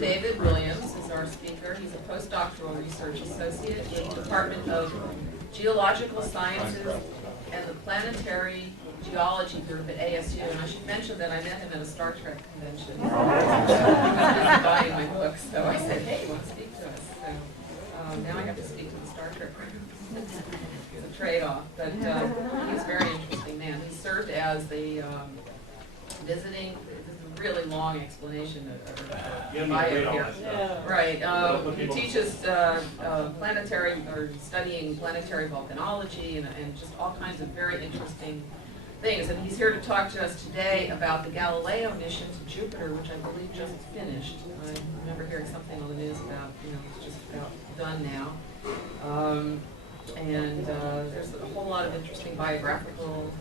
David Williams is our speaker. He's a postdoctoral research associate in the Department of Geological Sciences and the Planetary Geology Group at ASU. And I should mention that I met him at a Star Trek convention. He was just buying my book, so I said, hey, you want to speak to us? So now I have to speak to the Star Trek group. It's a trade-off, but he's a very interesting man. He served as the visiting, this is a really long explanation of bio here. Right, he teaches planetary, or studying planetary volcanology and just all kinds of very interesting things. And he's here to talk to us today about the Galileo mission to Jupiter, which I believe just finished. I remember hearing something on the news about, it's just about done now. There's a whole lot of interesting biographical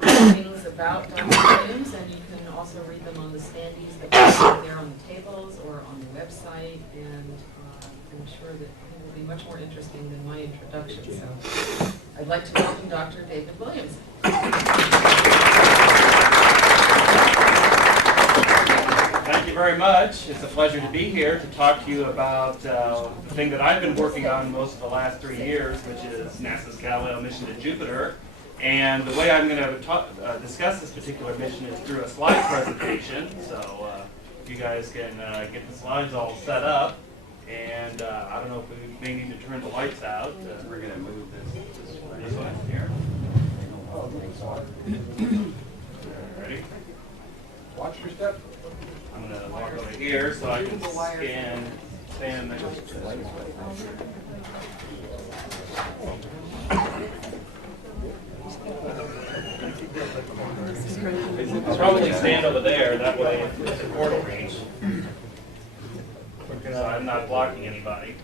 things about Dr. Williams, and you can also read them on the standees that are there on the tables or on the website, and I'm sure that it will be much more interesting than my introduction. So I'd like to welcome Dr. David Williams. Thank you very much. It's a pleasure to be here to talk to you about the thing that I've been working on most of the last 3 years, which is NASA's Galileo mission to Jupiter. And the way I'm going to discuss this particular mission is through a slide presentation. So if you guys can get the slides all set up. And I don't know if we may need to turn the lights out. We're going to move this one here. Ready? Watch your step. I'm going to walk over here so I can stand there. Probably stand over there, that way it's a portal reach. So I'm not blocking anybody.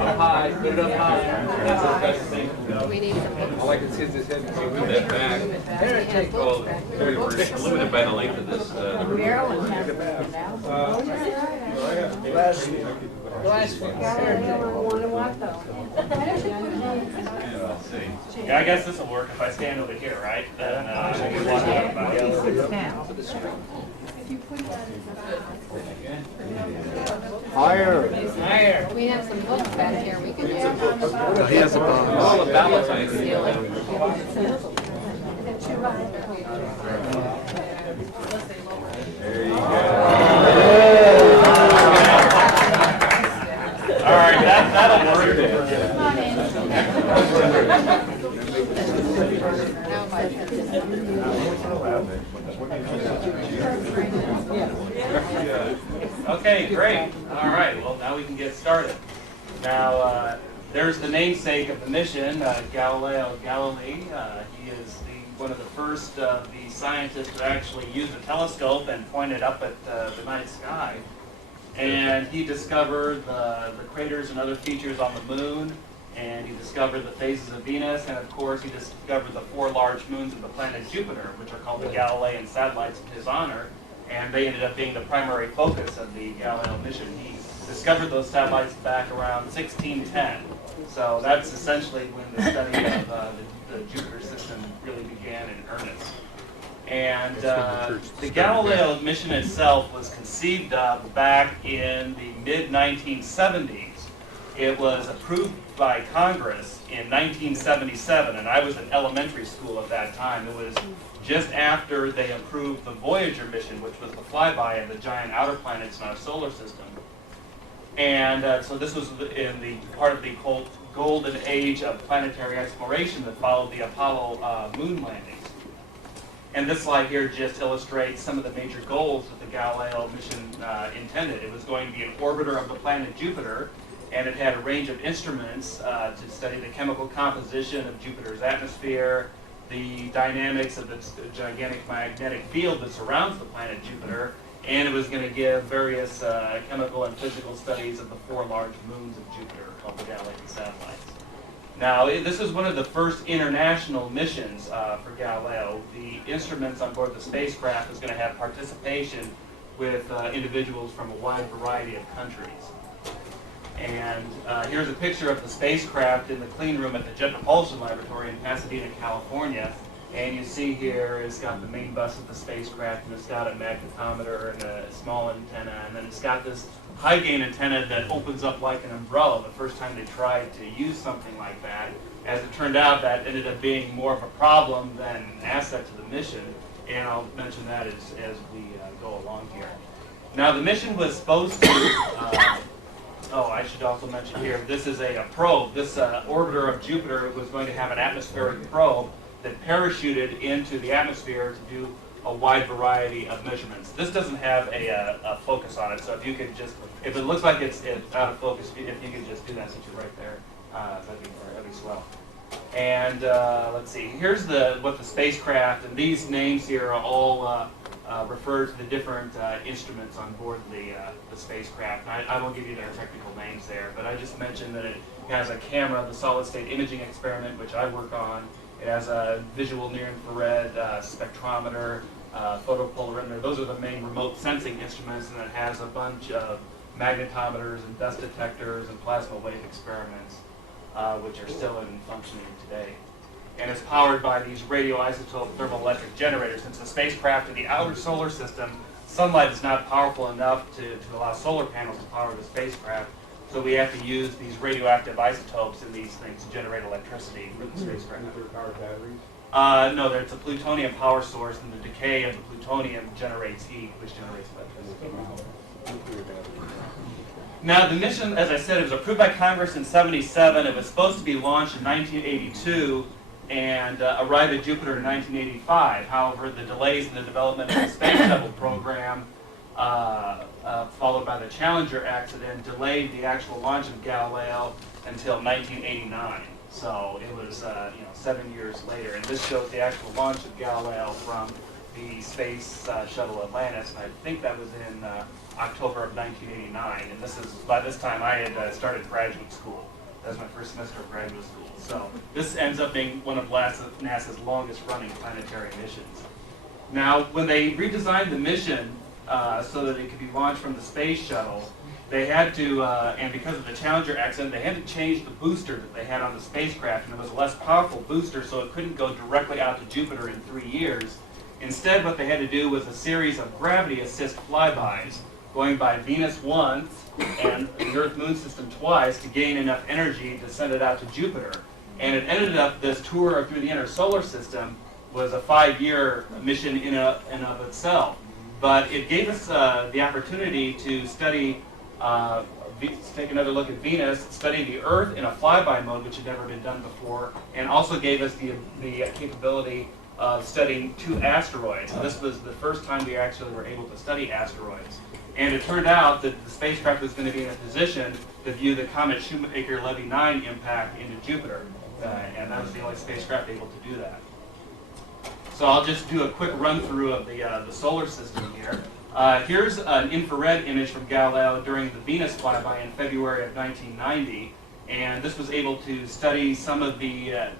Up high, put it up high. That's the best thing to go. All I can see is this head. Move that back. Well, we're limited by the length of this. Yeah, I guess this will work if I stand over here, right? Then I can walk everybody else. Higher. We have some books back here. We can have on the So he has a bomb. All the ballots. There you go. All right, that'll work. Okay, great. All right, well, now we can get started. Now, there's the namesake of the mission, Galileo Galilei. He is one of the first of the scientists to actually use a telescope and point it up at the night sky. And he discovered the craters and other features on the moon, and he discovered the phases of Venus, and of course he discovered the 4 large moons of the planet Jupiter, which are called the Galilean satellites in his honor, and they ended up being the primary focus of the Galileo mission. He discovered those satellites back around 1610, so that's essentially when the study of the Jupiter system really began in earnest. And the Galileo mission itself was conceived of back in the mid-1970s. It was approved by Congress in 1977, and I was in elementary school at that time. It was just after they approved the Voyager mission, which was the flyby of the giant outer planets in our solar system. And so this was in the part of the golden age of planetary exploration that followed the Apollo moon landings. And this slide here just illustrates some of the major goals that the Galileo mission intended. It was going to be an orbiter of the planet Jupiter, and it had a range of instruments to study the chemical composition of Jupiter's atmosphere, the dynamics of its gigantic magnetic field that surrounds the planet Jupiter, and it was going to give various chemical and physical studies of the 4 large moons of Jupiter called the Galilean satellites. Now, this is one of the first international missions for Galileo. The instruments on board the spacecraft is going to have participation with individuals from a wide variety of countries. And here's a picture of the spacecraft in the clean room at the Jet Propulsion Laboratory in Pasadena, California. And you see here it's got the main bus of the spacecraft, and it's got a magnetometer and a small antenna, and then it's got this high gain antenna that opens up like an umbrella. The first time they tried to use something like that, as it turned out, that ended up being more of a problem than an asset to the mission, and I'll mention that as we go along here. Now the mission was supposed to, I should also mention here, this is a probe. This orbiter of Jupiter was going to have an atmospheric probe that parachuted into the atmosphere to do a wide variety of measurements. This doesn't have a focus on it, so if you could just, if it looks like it's out of focus, if you could just do that since you're right there, that'd be swell. And let's see, here's what the spacecraft, and these names here are all refer to the different instruments on board the spacecraft. I won't give you their technical names there, but I just mentioned that it has a camera, the solid-state imaging experiment, which I work on. It has a visual near-infrared spectrometer, photopolarimeter. Those are the main remote sensing instruments, and it has a bunch of magnetometers and dust detectors and plasma wave experiments, which are still in functioning today. And it's powered by these radioisotope thermoelectric generators. Since the spacecraft in the outer solar system, sunlight is not powerful enough to allow solar panels to power the spacecraft. So we have to use these radioactive isotopes in these things to generate electricity for the spacecraft. Nuclear-powered batteries? No, it's a plutonium power source, and the decay of the plutonium generates heat, which generates electricity. Nuclear batteries. Now, the mission, as I said, it was approved by Congress in '77. It was supposed to be launched in 1982 and arrive at Jupiter in 1985. However, the delays in the development of the Space Shuttle program, followed by the Challenger accident, delayed the actual launch of Galileo until 1989. So it was 7 years later. And this shows the actual launch of Galileo from the Space Shuttle Atlantis. And I think that was in October of 1989. And this is, by this time, I had started graduate school. That was my first semester of graduate school. So this ends up being one of NASA's longest running planetary missions. Now, when they redesigned the mission so that it could be launched from the space shuttle, they had to, and because of the Challenger accident, they had to change the booster that they had on the spacecraft, and it was a less powerful booster, so it couldn't go directly out to Jupiter in 3 years. Instead, what they had to do was a series of gravity assist flybys, going by Venus once and the Earth-Moon system twice to gain enough energy to send it out to Jupiter. And it ended up, this tour through the inner solar system was a 5-year mission in and of itself. But it gave us the opportunity to study, take another look at Venus, study the Earth in a flyby mode, which had never been done before, and also gave us the capability of studying 2 asteroids. So this was the first time we actually were able to study asteroids. And it turned out that the spacecraft was going to be in a position to view the comet Shoemaker-Levy 9 impact into Jupiter. And that was the only spacecraft able to do that. So I'll just do a quick run through of the solar system here. Here's an infrared image from Galileo during the Venus flyby in February of 1990. And this was able to study some of the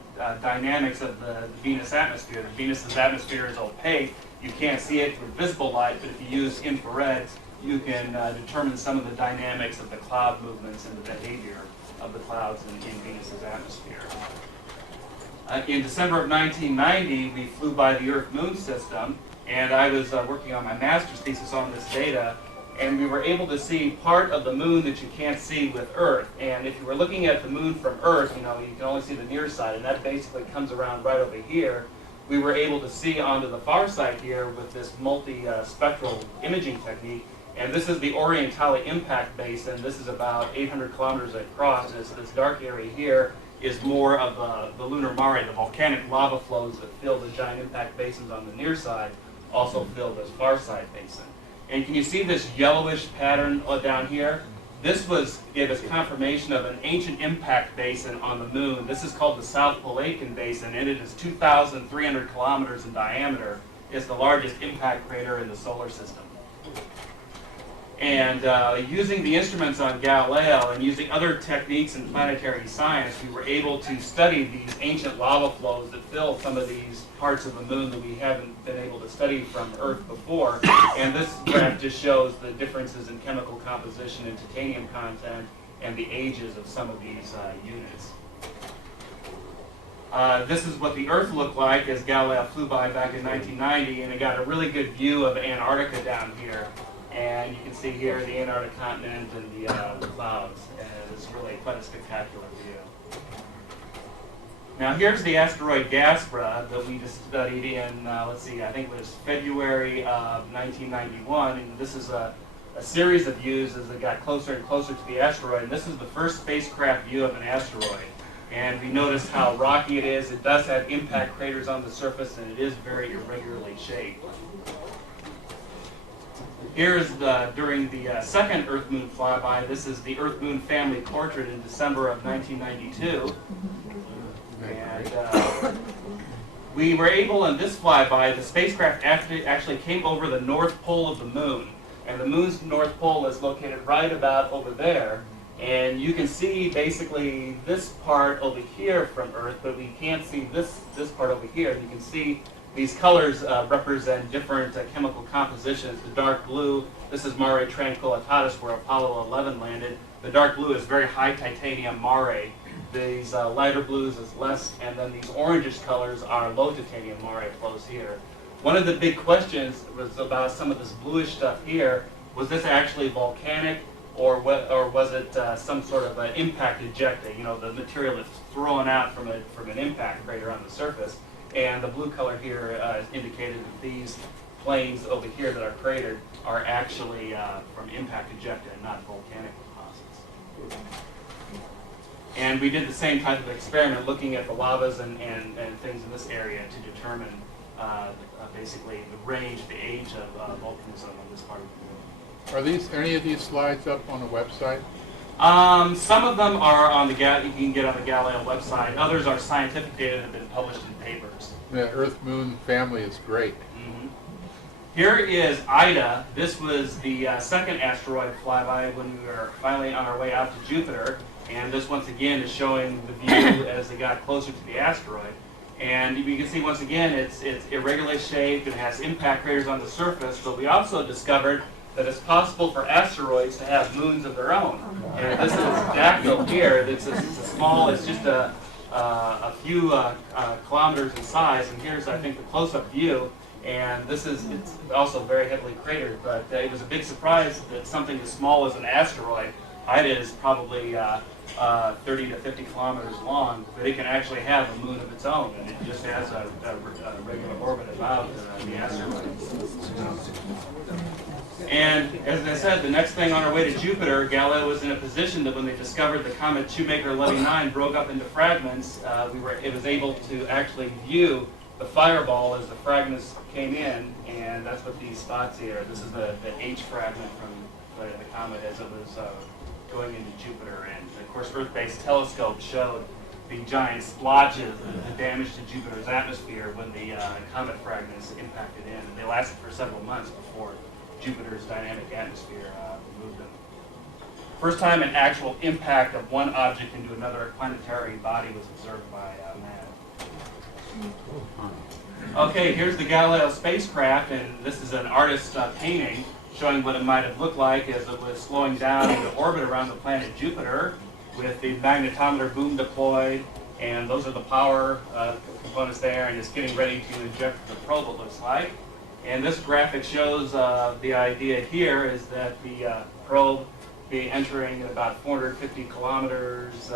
dynamics of the Venus atmosphere. The Venus's atmosphere is opaque. You can't see it with visible light, but if you use infrared, you can determine some of the dynamics of the cloud movements and the behavior of the clouds in Venus's atmosphere. In December of 1990, we flew by the Earth-Moon system, and I was working on my master's thesis on this data, and we were able to see part of the moon that you can't see with Earth. And if you were looking at the moon from Earth, you can only see the near side, and that basically comes around right over here. We were able to see onto the far side here with this multi-spectral imaging technique. And this is the Orientale Impact Basin. This is about 800 kilometers across. This dark area here is more of the lunar mare, the volcanic lava flows that fill the giant impact basins on the near side, also fill this far side basin. And can you see this yellowish pattern down here? This gave us confirmation of an ancient impact basin on the moon. This is called the South Polacan Basin, and it is 2,300 kilometers in diameter. It's the largest impact crater in the solar system. And using the instruments on Galileo and using other techniques in planetary science, we were able to study these ancient lava flows that fill some of these parts of the moon that we haven't been able to study from Earth before. And this graph just shows the differences in chemical composition and titanium content and the ages of some of these units. This is what the Earth looked like as Galileo flew by back in 1990, and it got a really good view of Antarctica down here. And you can see here the Antarctic continent and the clouds, and it's really quite a spectacular view. Now here's the asteroid Gaspra that we just studied in, let's see, I think it was February of 1991, and this is a series of views as it got closer and closer to the asteroid, and this is the first spacecraft view of an asteroid. And we noticed how rocky it is. It does have impact craters on the surface, and it is very irregularly shaped. Here is during the second Earth-Moon flyby. This is the Earth-Moon family portrait in December of 1992. And we were able, in this flyby, the spacecraft actually came over the north pole of the moon. And the moon's north pole is located right about over there. And you can see basically this part over here from Earth, but we can't see this part over here. You can see these colors represent different chemical compositions. The dark blue, this is Mare Tranquillitatis, where Apollo 11 landed. The dark blue is very high titanium Mare. These lighter blues is less, and then these orangish colors are low titanium Mare flows here. One of the big questions was about some of this bluish stuff here. Was this actually volcanic, or was it some sort of an impact ejecta? You know, the material that's thrown out from an impact crater on the surface. And the blue color here indicated that these plains over here that are cratered are actually from impact ejecta and not volcanic deposits. And we did the same type of experiment looking at the lavas and things in this area to determine basically the range, the age of volcanism on this part of the moon. Are any of these slides up on the website? Some of them are on you can get on the Galileo website. Others are scientific data that have been published in papers. The Earth-Moon family is great. Mm-hmm. Here is Ida. This was the second asteroid flyby when we were finally on our way out to Jupiter. And this once again is showing the view as they got closer to the asteroid. And you can see once again it's irregularly shaped. It has impact craters on the surface. But we also discovered that it's possible for asteroids to have moons of their own. And this is Dactyl here. It's small. It's just a few kilometers in size. And here's, I think, the close-up view. And it's also very heavily cratered. But it was a big surprise that something as small as an asteroid, Ida is probably 30 to 50 kilometers long, but it can actually have a moon of its own, and it just has a regular orbit about the asteroid. And as I said, the next thing on our way to Jupiter, Galileo was in a position that when they discovered the comet Shoemaker-Levy 9 broke up into fragments, it was able to actually view the fireball as the fragments came in, and that's what these spots here. This is the H fragment from the comet as it was going into Jupiter. And of course, Earth-based telescopes showed the giant splotches, the damage to Jupiter's atmosphere when the comet fragments impacted in. And they lasted for several months before Jupiter's dynamic atmosphere removed them. First time an actual impact of one object into another planetary body was observed by man. Okay, here's the Galileo spacecraft, and this is an artist's painting showing what it might have looked like as it was slowing down into orbit around the planet Jupiter with the magnetometer boom deployed, and those are the power components there, and it's getting ready to inject the probe, it looks like. And this graphic shows the idea here is that the probe be entering at about 450 kilometers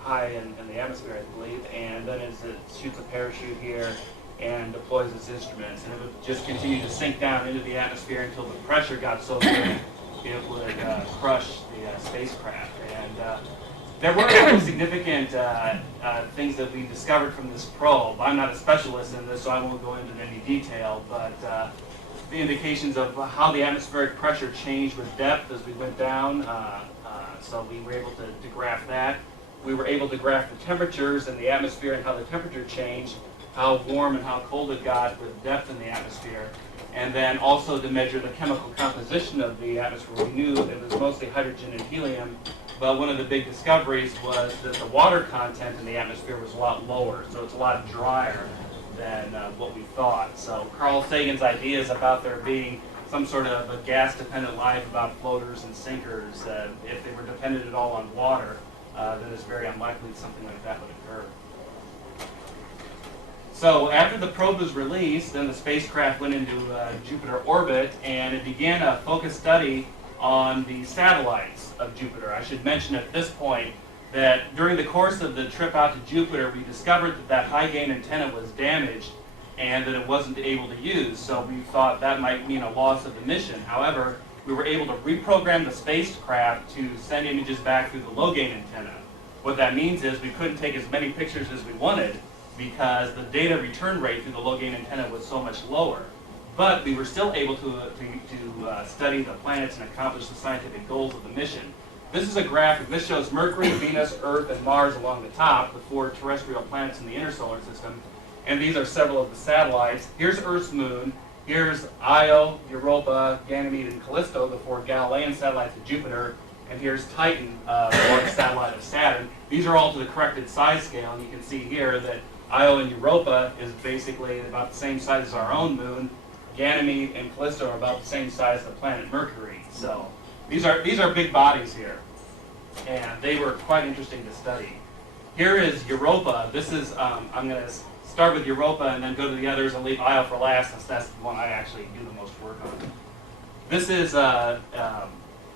high in the atmosphere, I believe, and then as it shoots a parachute here and deploys its instruments, and it would just continue to sink down into the atmosphere until the pressure got so great it would crush the spacecraft. And there were a couple significant things that we discovered from this probe. I'm not a specialist in this, so I won't go into any detail, but the indications of how the atmospheric pressure changed with depth as we went down, so we were able to graph that. We were able to graph the temperatures in the atmosphere and how the temperature changed, how warm and how cold it got with depth in the atmosphere, and then also to measure the chemical composition of the atmosphere. We knew it was mostly hydrogen and helium, but one of the big discoveries was that the water content in the atmosphere was a lot lower, so it's a lot drier than what we thought. So Carl Sagan's ideas about there being some sort of a gas-dependent life about floaters and sinkers. If they were dependent at all on water, then it's very unlikely that something like that would occur. So after the probe was released, then the spacecraft went into Jupiter orbit, and it began a focused study on the satellites of Jupiter. I should mention at this point that during the course of the trip out to Jupiter, we discovered that that high-gain antenna was damaged and that it wasn't able to use, so we thought that might mean a loss of the mission. However, we were able to reprogram the spacecraft to send images back through the low-gain antenna. What that means is we couldn't take as many pictures as we wanted because the data return rate through the low-gain antenna was so much lower. But we were still able to study the planets and accomplish the scientific goals of the mission. This is a graphic. This shows Mercury, Venus, Earth, and Mars along the top, the 4 terrestrial planets in the inner solar system. And these are several of the satellites. Here's Earth's moon. Here's Io, Europa, Ganymede, and Callisto, the 4 Galilean satellites of Jupiter. And here's Titan, the 4th satellite of Saturn. These are all to the corrected size scale, and you can see here that Io and Europa is basically about the same size as our own moon. Ganymede and Callisto are about the same size as the planet Mercury. So these are big bodies here, and they were quite interesting to study. Here is Europa. This is I'm going to start with Europa and then go to the others and leave Io for last, since that's the one I actually do the most work on. This is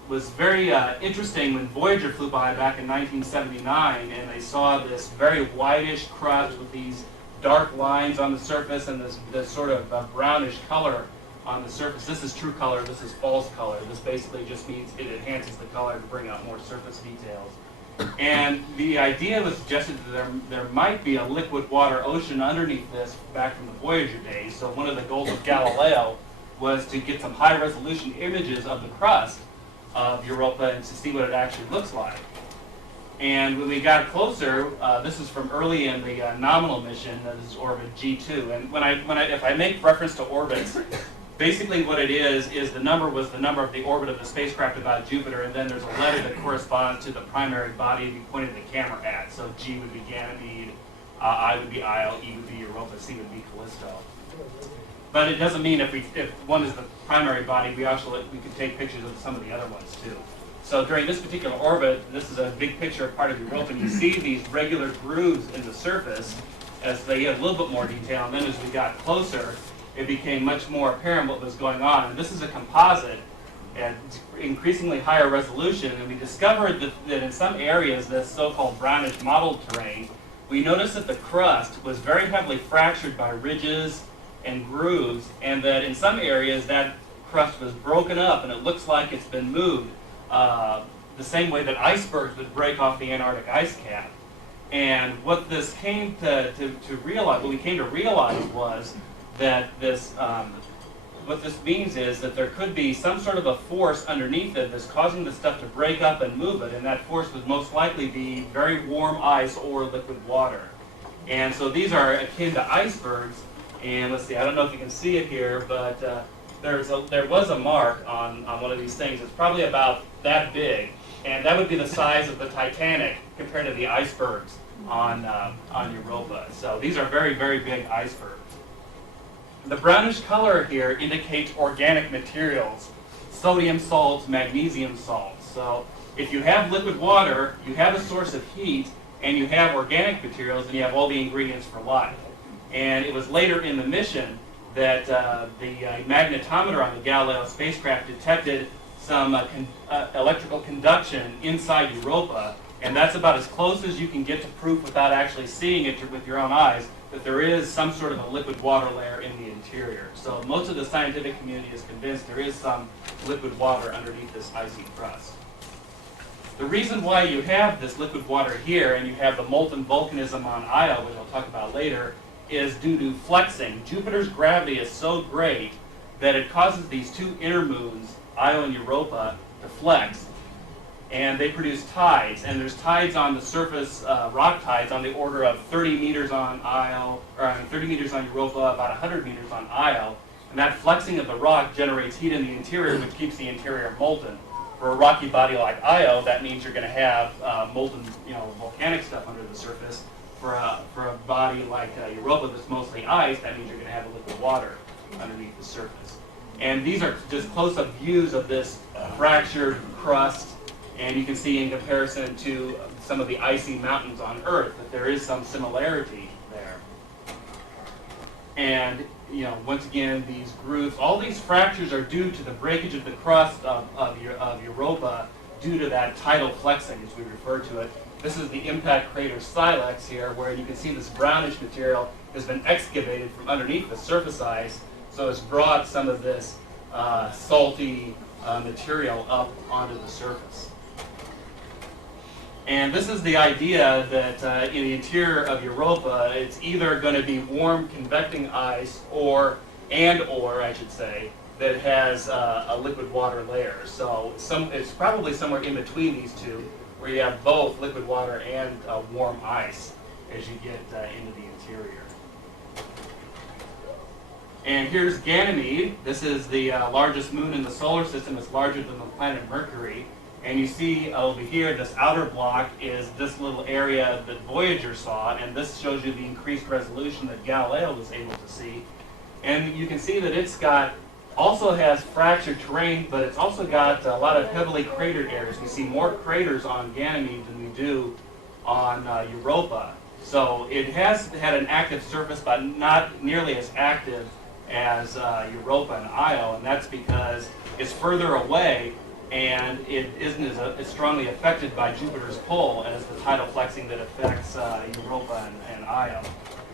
was very interesting when Voyager flew by back in 1979, and they saw this very whitish crust with these dark lines on the surface and this sort of brownish color on the surface. This is true color, this is false color. This basically just means it enhances the color to bring out more surface details. And the idea was suggested that there might be a liquid water ocean underneath this back from the Voyager days. So one of the goals of Galileo was to get some high resolution images of the crust of Europa and to see what it actually looks like. And when we got closer, this is from early in the nominal mission. This is orbit G2. And if I make reference to orbits, basically what it is the number was the number of the orbit of the spacecraft about Jupiter, and then there's a letter that corresponds to the primary body you pointed the camera at. So G would be Ganymede, I would be Io, E would be Europa, C would be Callisto. But it doesn't mean if one is the primary body, we could take pictures of some of the other ones too. So during this particular orbit, this is a big picture of part of Europa, and you see these regular grooves in the surface as they get a little bit more detail, and then as we got closer, it became much more apparent what was going on. And this is a composite at increasingly higher resolution, and we discovered that in some areas, this so-called brownish mottled terrain, we noticed that the crust was very heavily fractured by ridges and grooves, and that in some areas that crust was broken up and it looks like it's been moved, the same way that icebergs would break off the Antarctic ice cap. And what this came to realize, what we came to realize was that this, what this means is that there could be some sort of a force underneath it that's causing the stuff to break up and move it, and that force would most likely be very warm ice or liquid water. And so these are akin to icebergs, and let's see, I don't know if you can see it here, but there was a mark on one of these things. It's probably about that big, and that would be the size of the Titanic compared to the icebergs on Europa. So these are very, very big icebergs. The brownish color here indicates organic materials, sodium salts, magnesium salts. So if you have liquid water, you have a source of heat, and you have organic materials, and you have all the ingredients for life. And it was later in the mission that the magnetometer on the Galileo spacecraft detected some electrical conduction inside Europa, and that's about as close as you can get to proof without actually seeing it with your own eyes, that there is some sort of a liquid water layer in the interior. So most of the scientific community is convinced there is some liquid water underneath this icy crust. The reason why you have this liquid water here and you have the molten volcanism on Io, which I'll talk about later, is due to flexing. Jupiter's gravity is so great that it causes these two inner moons, Io and Europa, to flex. And they produce tides, and there's tides on the surface, rock tides on the order of 30 meters on Io, or 30 meters on Europa, about 100 meters on Io. And that flexing of the rock generates heat in the interior, which keeps the interior molten. For a rocky body like Io, that means you're going to have molten, volcanic stuff under the surface. For a body like Europa that's mostly ice, that means you're going to have a liquid water underneath the surface. And these are just close-up views of this fractured crust, and you can see in comparison to some of the icy mountains on Earth that there is some similarity there. And once again, these grooves, all these fractures are due to the breakage of the crust of Europa due to that tidal flexing, as we refer to it. This is the impact crater Silex here, where you can see this brownish material has been excavated from underneath the surface ice, so it's brought some of this salty material up onto the surface. And this is the idea that in the interior of Europa, it's either going to be warm convecting ice or I should say, that has a liquid water layer. So it's probably somewhere in between these two, where you have both liquid water and warm ice as you get into the interior. And here's Ganymede. This is the largest moon in the solar system. It's larger than the planet Mercury. And you see over here, this outer block is this little area that Voyager saw, and this shows you the increased resolution that Galileo was able to see. And you can see that also has fractured terrain, but it's also got a lot of heavily cratered areas. We see more craters on Ganymede than we do on Europa. So it has had an active surface, but not nearly as active as Europa and Io, and that's because it's further away and it isn't as strongly affected by Jupiter's pull as the tidal flexing that affects Europa and Io.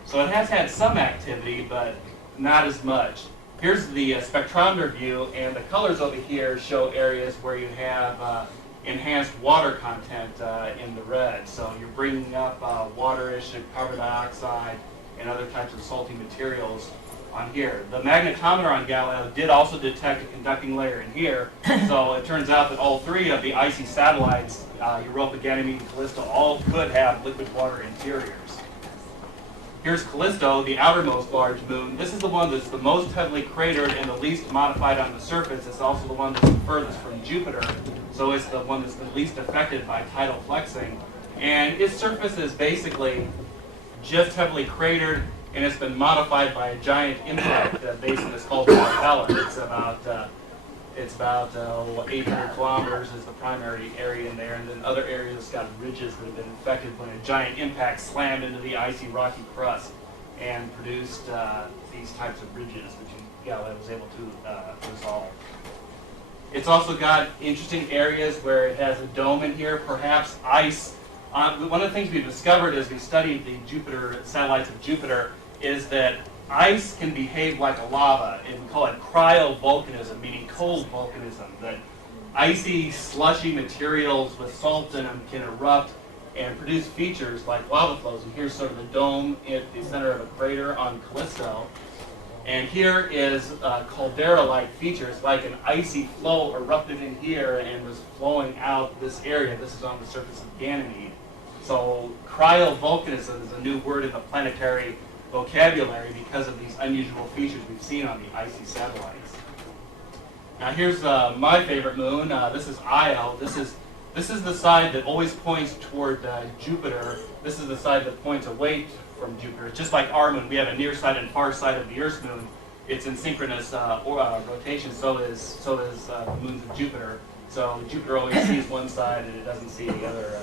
So it has had some activity, but not as much. Here's the spectrometer view, and the colors over here show areas where you have enhanced water content in the red. So you're bringing up waterish and carbon dioxide and other types of salty materials on here. The magnetometer on Galileo did also detect a conducting layer in here, so it turns out that all three of the icy satellites, Europa, Ganymede, and Callisto, all could have liquid water interiors. Here's Callisto, the outermost large moon. This is the one that's the most heavily cratered and the least modified on the surface. It's also the one that's the furthest from Jupiter, so it's the one that's the least affected by tidal flexing. And its surface is basically just heavily cratered, and it's been modified by a giant impact basin that's called the Marpella. It's about 800 kilometers is the primary area in there, and then other areas got ridges that have been affected when a giant impact slammed into the icy rocky crust and produced these types of ridges, which Galileo was able to resolve. It's also got interesting areas where it has a dome in here, perhaps ice. One of the things we've discovered as we studied the satellites of Jupiter is that ice can behave like a lava, and we call it cryovolcanism, meaning cold volcanism, that icy, slushy materials with salt in them can erupt and produce features like lava flows. And here's sort of the dome at the center of a crater on Callisto. And here is caldera-like features, like an icy flow erupted in here and was flowing out this area. This is on the surface of Ganymede. So cryovolcanism is a new word in the planetary vocabulary because of these unusual features we've seen on the icy satellites. Now here's my favorite moon. This is Io. This is the side that always points toward Jupiter. This is the side that points away from Jupiter. Just like our moon, we have a near side and far side of the Earth's moon. It's in synchronous rotation. So is the moons of Jupiter. So Jupiter always sees one side and it doesn't see the other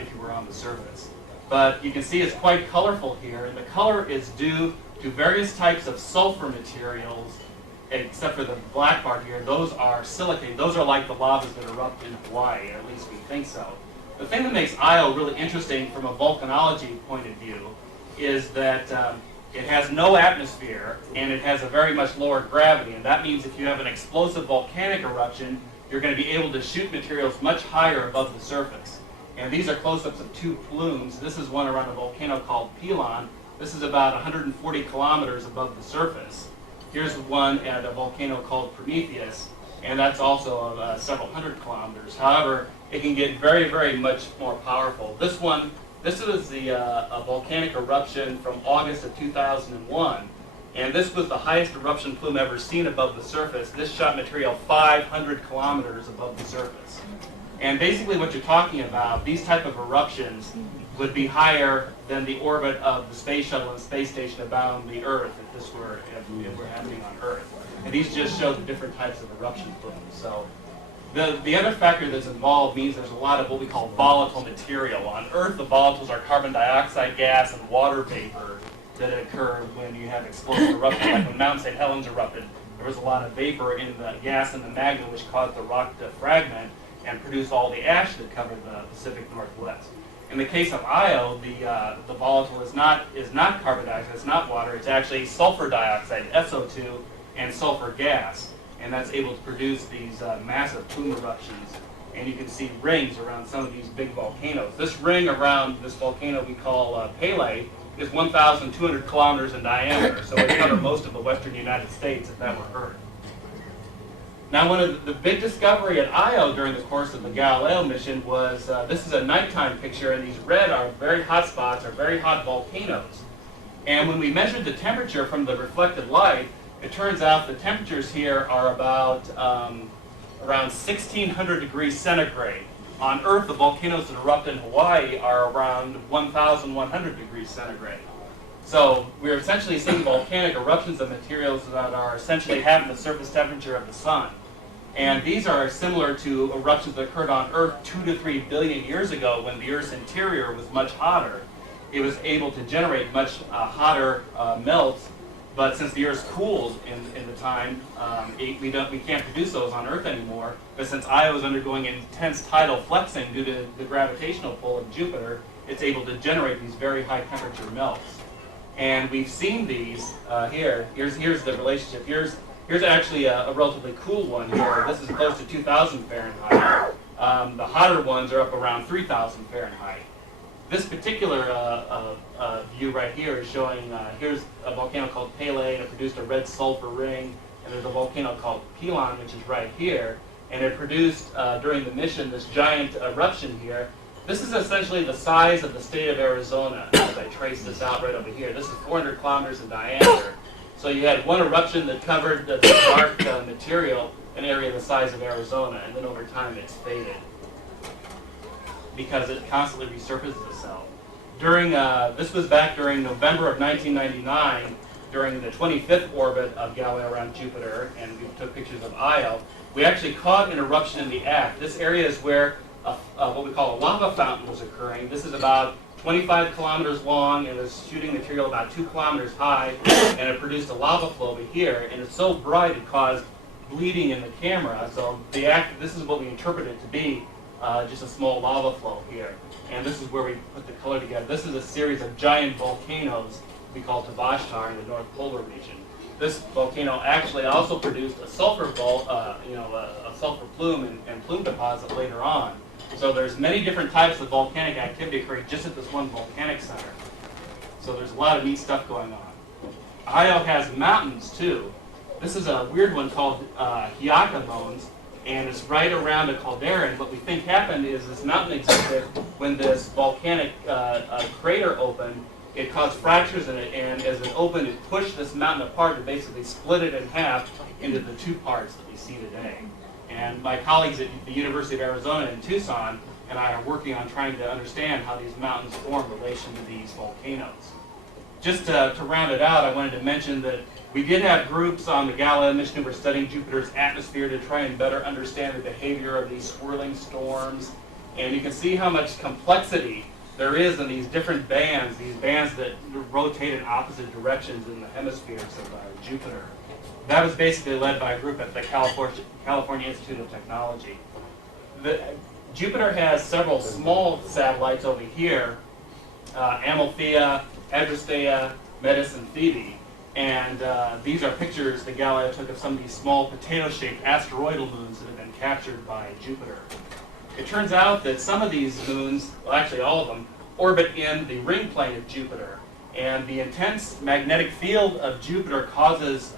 if you were on the surface. But you can see it's quite colorful here, and the color is due to various types of sulfur materials, except for the black part here. Those are silicate. Those are like the lavas that erupt in Hawaii, or at least we think so. The thing that makes Io really interesting from a volcanology point of view is that it has no atmosphere, and it has a very much lower gravity, and that means if you have an explosive volcanic eruption, you're going to be able to shoot materials much higher above the surface. And these are close-ups of two plumes. This is one around a volcano called Pilon. This is about 140 kilometers above the surface. Here's one at a volcano called Prometheus, and that's also several hundred kilometers. However, it can get very, very much more powerful. This is a volcanic eruption from August of 2001, and this was the highest eruption plume ever seen above the surface. This shot material 500 kilometers above the surface. And basically what you're talking about, these type of eruptions would be higher than the orbit of the space shuttle and space station abound the Earth if this were happening on Earth. And these just show the different types of eruption plumes. So the other factor that's involved means there's a lot of what we call volatile material. On Earth, the volatiles are carbon dioxide gas and water vapor that occur when you have explosive eruptions. Like when Mount St. Helens erupted, there was a lot of vapor in the gas and the magma, which caused the rock to fragment and produce all the ash that covered the Pacific Northwest. In the case of Io, the volatile is not carbon dioxide, it's not water, it's actually sulfur dioxide, SO2, and sulfur gas. And that's able to produce these massive plume eruptions. And you can see rings around some of these big volcanoes. This ring around this volcano we call Pele is 1,200 kilometers in diameter, so it would cover most of the western United States if that were heard. Now, one of the big discovery at Io during the course of the Galileo mission was, this is a nighttime picture, and these red are very hot spots, are very hot volcanoes. And when we measured the temperature from the reflected light, it turns out the temperatures here are about around 1,600 degrees centigrade. On Earth, the volcanoes that erupt in Hawaii are around 1,100 degrees centigrade. So we're essentially seeing volcanic eruptions of materials that are essentially half the surface temperature of the sun. And these are similar to eruptions that occurred on Earth 2 to 3 billion years ago when the Earth's interior was much hotter. It was able to generate much hotter melts, but since the Earth cooled in the time, we can't produce those on Earth anymore. But since Io is undergoing intense tidal flexing due to the gravitational pull of Jupiter, it's able to generate these very high temperature melts. And we've seen these here. Here's the relationship. Here's actually a relatively cool one here. This is close to 2,000 Fahrenheit. The hotter ones are up around 3,000 Fahrenheit. This particular view right here is showing, here's a volcano called Pele, and it produced a red sulfur ring. And there's a volcano called Pilon, which is right here. And it produced, during the mission, this giant eruption here. This is essentially the size of the state of Arizona, as I trace this out right over here. This is 400 kilometers in diameter. So you had one eruption that covered the dark material, an area the size of Arizona, and then over time it's faded because it constantly resurfaces itself. This was back during November of 1999, during the 25th orbit of Galileo around Jupiter, and we took pictures of Io. We actually caught an eruption in the act. This area is where what we call a lava fountain was occurring. This is about 25 kilometers long and is shooting material about 2 kilometers high, and it produced a lava flow over here, and it's so bright it caused bleeding in the camera. So this is what we interpret it to be, just a small lava flow here. And this is where we put the color together. This is a series of giant volcanoes we call Tabashtar in the North Polar region. This volcano actually also produced a sulfur a sulfur plume and plume deposit later on. So there's many different types of volcanic activity occurring just at this one volcanic center. So there's a lot of neat stuff going on. Io has mountains too. This is a weird one called Hyakka Bones, and it's right around a caldera. And what we think happened is this mountain existed when this volcanic crater opened. It caused fractures in it, and as it opened, it pushed this mountain apart and basically split it in half into the two parts that we see today. And my colleagues at the University of Arizona in Tucson and I are working on trying to understand how these mountains form in relation to these volcanoes. Just to round it out, I wanted to mention that we did have groups on the Galileo mission who were studying Jupiter's atmosphere to try and better understand the behavior of these swirling storms. And you can see how much complexity there is in these different bands, these bands that rotate in opposite directions in the hemispheres of Jupiter. That was basically led by a group at the California Institute of Technology. Jupiter has several small satellites over here, Amalthea, Adrastea, Metis, and Phoebe. And these are pictures that Galileo took of some of these small potato-shaped asteroidal moons that have been captured by Jupiter. It turns out that some of these moons, well actually all of them, orbit in the ring plane of Jupiter. And the intense magnetic field of Jupiter causes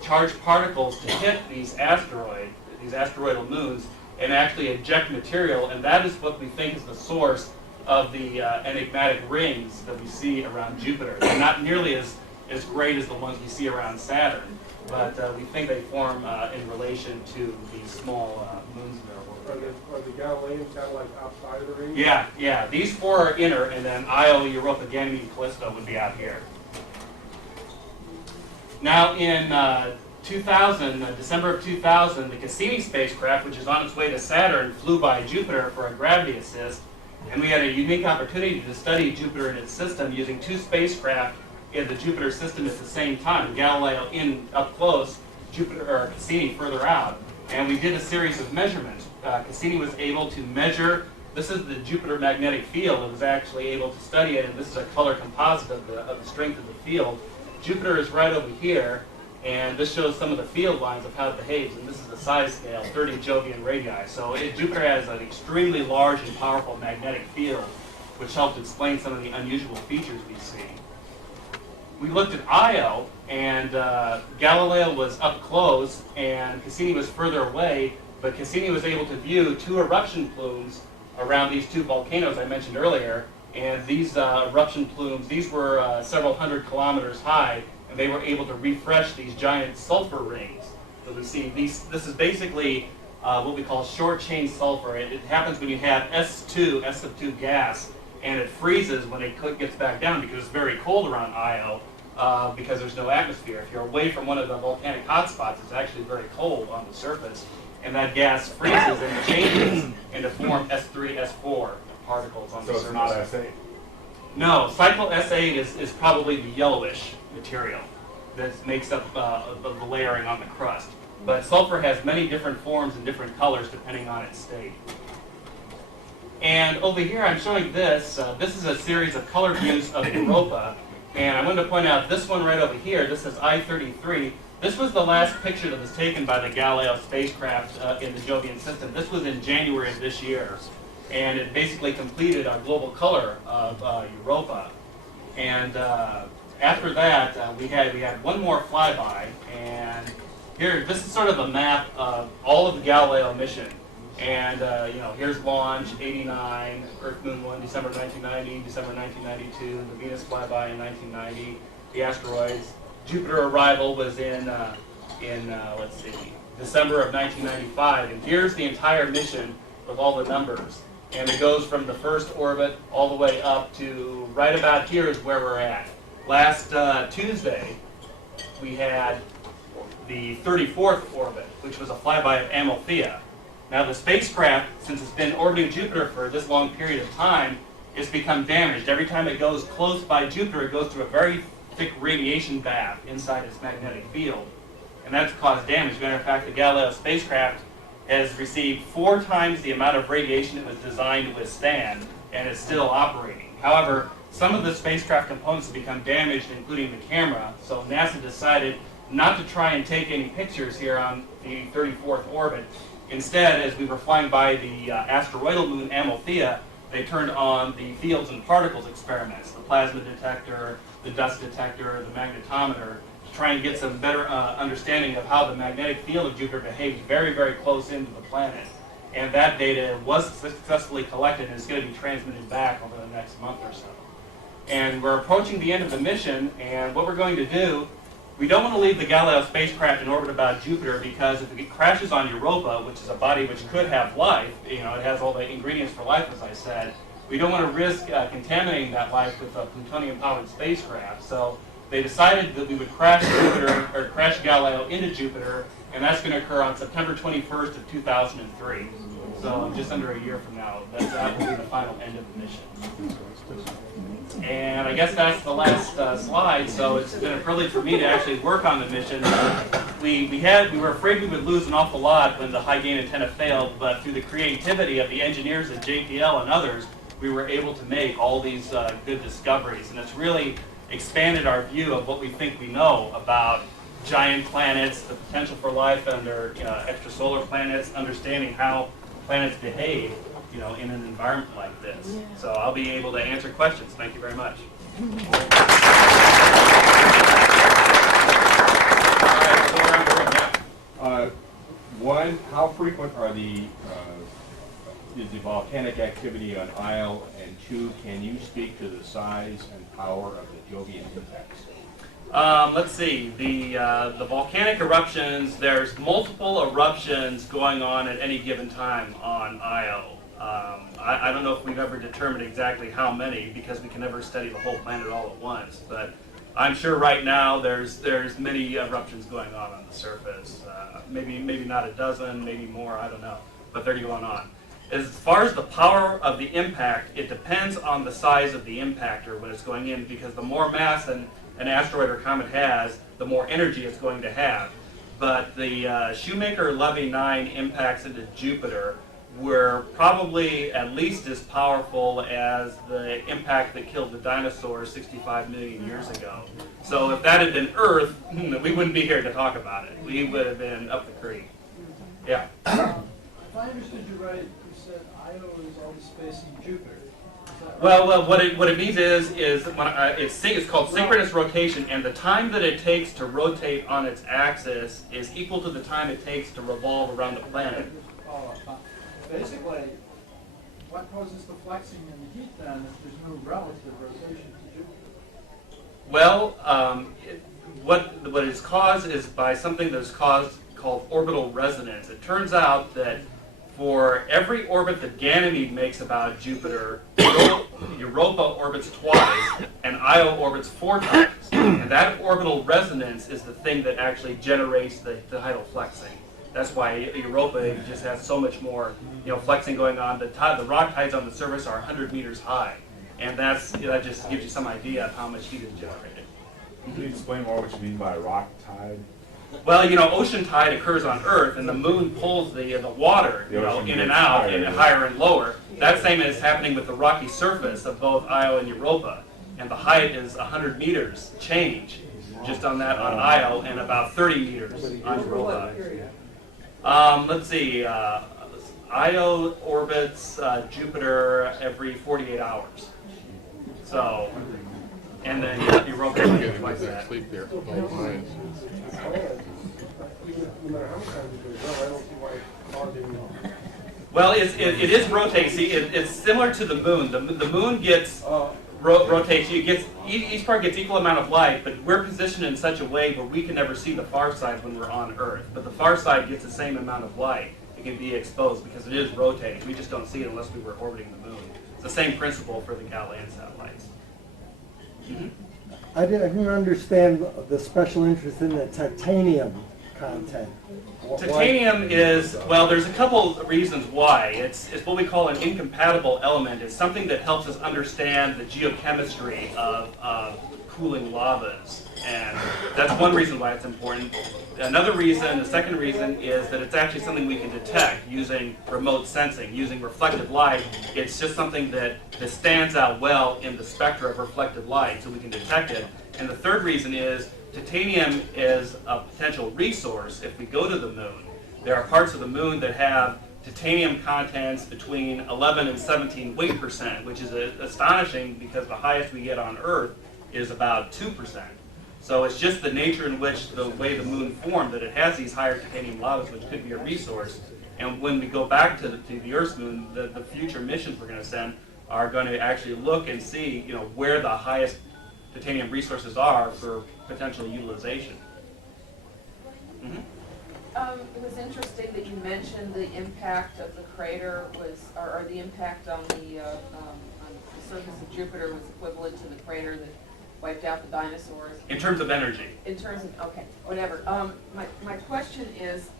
charged particles to hit these asteroidal moons, and actually eject material, and that is what we think is the source of the enigmatic rings that we see around Jupiter. They're not nearly as as great as the ones we see around Saturn, but we think they form in relation to these small moons in their orbit. Are the Galilean satellites outside of the ring? Yeah. These four are inner, and then Io, Europa, Ganymede, and Callisto would be out here. Now in 2000, December of 2000, the Cassini spacecraft, which is on its way to Saturn, flew by Jupiter for a gravity assist, and we had a unique opportunity to study Jupiter and its system using two spacecraft in the Jupiter system at the same time. Galileo in up close, Cassini further out, and we did a series of measurements. Cassini was able to measure. This is the Jupiter magnetic field. It was actually able to study it, and this is a color composite of the strength of the field. Jupiter is right over here, and this shows some of the field lines of how it behaves, and this is the size scale, 30 Jovian radii. So Jupiter has an extremely large and powerful magnetic field, which helped explain some of the unusual features we see. We looked at Io, and Galileo was up close, and Cassini was further away, but Cassini was able to view two eruption plumes around these two volcanoes I mentioned earlier, and these eruption plumes, these were several hundred kilometers high, and they were able to refresh these giant sulfur rings. So we see this is basically what we call short-chain sulfur. It happens when you have S2 gas, and it freezes when it gets back down because it's very cold around Io because there's no atmosphere. If you're away from one of the volcanic hotspots, it's actually very cold on the surface, and that gas freezes and changes into form S3, S4 particles on the surface. So it's not S8? No, cycle S8 is probably the yellowish material that makes up the layering on the crust. But sulfur has many different forms and different colors depending on its state. And over here I'm showing this. This is a series of color views of Europa. And I wanted to point out this one right over here. This is I-33. This was the last picture that was taken by the Galileo spacecraft in the Jovian system. This was in January of this year. And it basically completed our global color of Europa. And after that, we had one more flyby. And here, this is sort of a map of all of the Galileo mission. And here's launch, 89, Earth Moon 1, December 1990, December 1992, the Venus flyby in 1990, the asteroids. Jupiter arrival was in let's see, December of 1995. And here's the entire mission with all the numbers. And it goes from the first orbit all the way up to right about here is where we're at. Last Tuesday, we had the 34th orbit, which was a flyby of Amalthea. Now the spacecraft, since it's been orbiting Jupiter for this long period of time, it's become damaged. Every time it goes close by Jupiter, it goes through a very thick radiation bath inside its magnetic field. And that's caused damage. As a matter of fact, the Galileo spacecraft has received 4 times the amount of radiation it was designed to withstand, and it's still operating. However, some of the spacecraft components have become damaged, including the camera, so NASA decided not to try and take any pictures here on the 34th orbit. Instead, as we were flying by the asteroidal moon Amalthea, they turned on the fields and particles experiments, the plasma detector, the dust detector, the magnetometer, to try and get some better understanding of how the magnetic field of Jupiter behaves very, very close into the planet. And that data was successfully collected and is going to be transmitted back over the next month or so. And we're approaching the end of the mission, and what we're going to do, we don't want to leave the Galileo spacecraft in orbit about Jupiter, because if it crashes on Europa, which is a body which could have life, it has all the ingredients for life, as I said, we don't want to risk contaminating that life with a plutonium-powered spacecraft. So they decided that we would crash Jupiter, or crash Galileo into Jupiter, and that's going to occur on September 21st of 2003. So just under a year from now, that will be the final end of the mission. And I guess that's the last slide, so it's been a privilege for me to actually work on the mission. We were afraid we would lose an awful lot when the high gain antenna failed, but through the creativity of the engineers at JPL and others, we were able to make all these good discoveries. And it's really expanded our view of what we think we know about giant planets, the potential for life under extrasolar planets, understanding how planets behave in an environment like this. So I'll be able to answer questions. Thank you very much. One, how frequent are is the volcanic activity on Io? And 2, can you speak to the size and power of the Jovian impacts? Let's see, the volcanic eruptions, there's multiple eruptions going on at any given time on Io. I don't know if we've ever determined exactly how many, because we can never study the whole planet all at once, but I'm sure right now there's many eruptions going on the surface. Maybe not a dozen, maybe more, I don't know, but they're going on. As far as the power of the impact, it depends on the size of the impactor when it's going in, because the more mass an asteroid or comet has, the more energy it's going to have. But the Shoemaker-Levy 9 impacts into Jupiter were probably at least as powerful as the impact that killed the dinosaurs 65 million years ago. So if that had been Earth, we wouldn't be here to talk about it. We would have been up the creek. Yeah. If I understood you right, you said Io is all the space in Jupiter. Is that right? Well, what it means is when it's called synchronous rotation, and the time that it takes to rotate on its axis is equal to the time it takes to revolve around the planet. Basically, what causes the flexing and the heat then if there's no relative rotation to Jupiter? Well, what is caused is by something that's called orbital resonance. It turns out that for every orbit that Ganymede makes about Jupiter, Europa orbits twice, and Io orbits 4 times. And that orbital resonance is the thing that actually generates the tidal flexing. That's why Europa just has so much more, flexing going on. The rock tides on the surface are 100 meters high, and that just gives you some idea of how much heat is generated. Can you explain more what you mean by rock tide? Well, ocean tide occurs on Earth, and the moon pulls the water, in and out, and higher and lower. That same is happening with the rocky surface of both Io and Europa, and the height is 100 meters change just on Io, and about 30 meters on Europa. Let's see. Io orbits Jupiter every 48 hours. So, and then Europa Getting is a twice good that. sleep there. No matter how much time you go, I don't see why it's causing. Well, it is rotating. See, it's similar to the moon. The moon gets rotates. Each part gets equal amount of light, but we're positioned in such a way where we can never see the far side when we're on Earth. But the far side gets the same amount of light. It can be exposed because it is rotating. We just don't see it unless we were orbiting the moon. It's the same principle for the Galilean satellites. Mm-hmm. I didn't understand the special interest in the titanium content. Titanium is, well, there's a couple reasons why. It's what we call an incompatible element. It's something that helps us understand the geochemistry of cooling lavas. And that's one reason why it's important. Another reason, the second reason, is that it's actually something we can detect using remote sensing, using reflected light. It's just something that stands out well in the spectra of reflected light, so we can detect it. And the third reason is titanium is a potential resource if we go to the moon. There are parts of the moon that have titanium contents between 11 and 17 weight percent, which is astonishing because the highest we get on Earth is about 2%. So it's just the nature in which the way the moon formed that it has these higher titanium lavas, which could be a resource. And when we go back to the Earth's moon, the future missions we're going to send are going to actually look and see, where the highest titanium resources are for potential utilization. Mm-hmm. It was interesting that you mentioned the impact of the crater or the impact on the surface of Jupiter was equivalent to the crater that wiped out the dinosaurs. In terms of energy. In terms of, okay, whatever. My question is,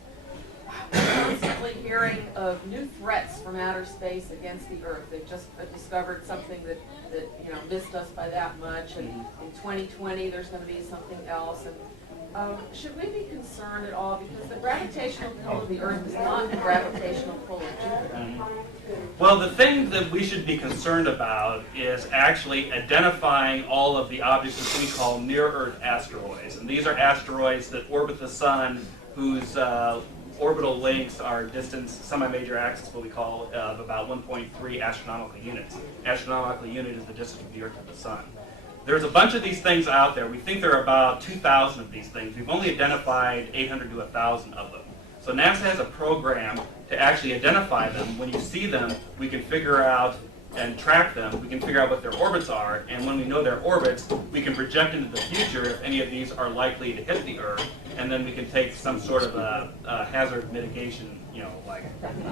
I'm constantly hearing of new threats from outer space against the Earth. They've just discovered something that missed us by that much, and in 2020 there's going to be something else. And should we be concerned at all? Because the gravitational pull of the Earth is not the gravitational pull of Jupiter. Well, the thing that we should be concerned about is actually identifying all of the objects that we call near-Earth asteroids. And these are asteroids that orbit the Sun, whose orbital lengths are distance, semi-major axis, what we call, of about 1.3 astronomical units. Astronomical unit is the distance from the Earth to the Sun. There's a bunch of these things out there. We think there are about 2,000 of these things. We've only identified 800 to 1,000 of them. So NASA has a program to actually identify them. When you see them, we can figure out and track them, we can figure out what their orbits are, and when we know their orbits, we can project into the future if any of these are likely to hit the Earth, and then we can take some sort of a hazard mitigation, you know, like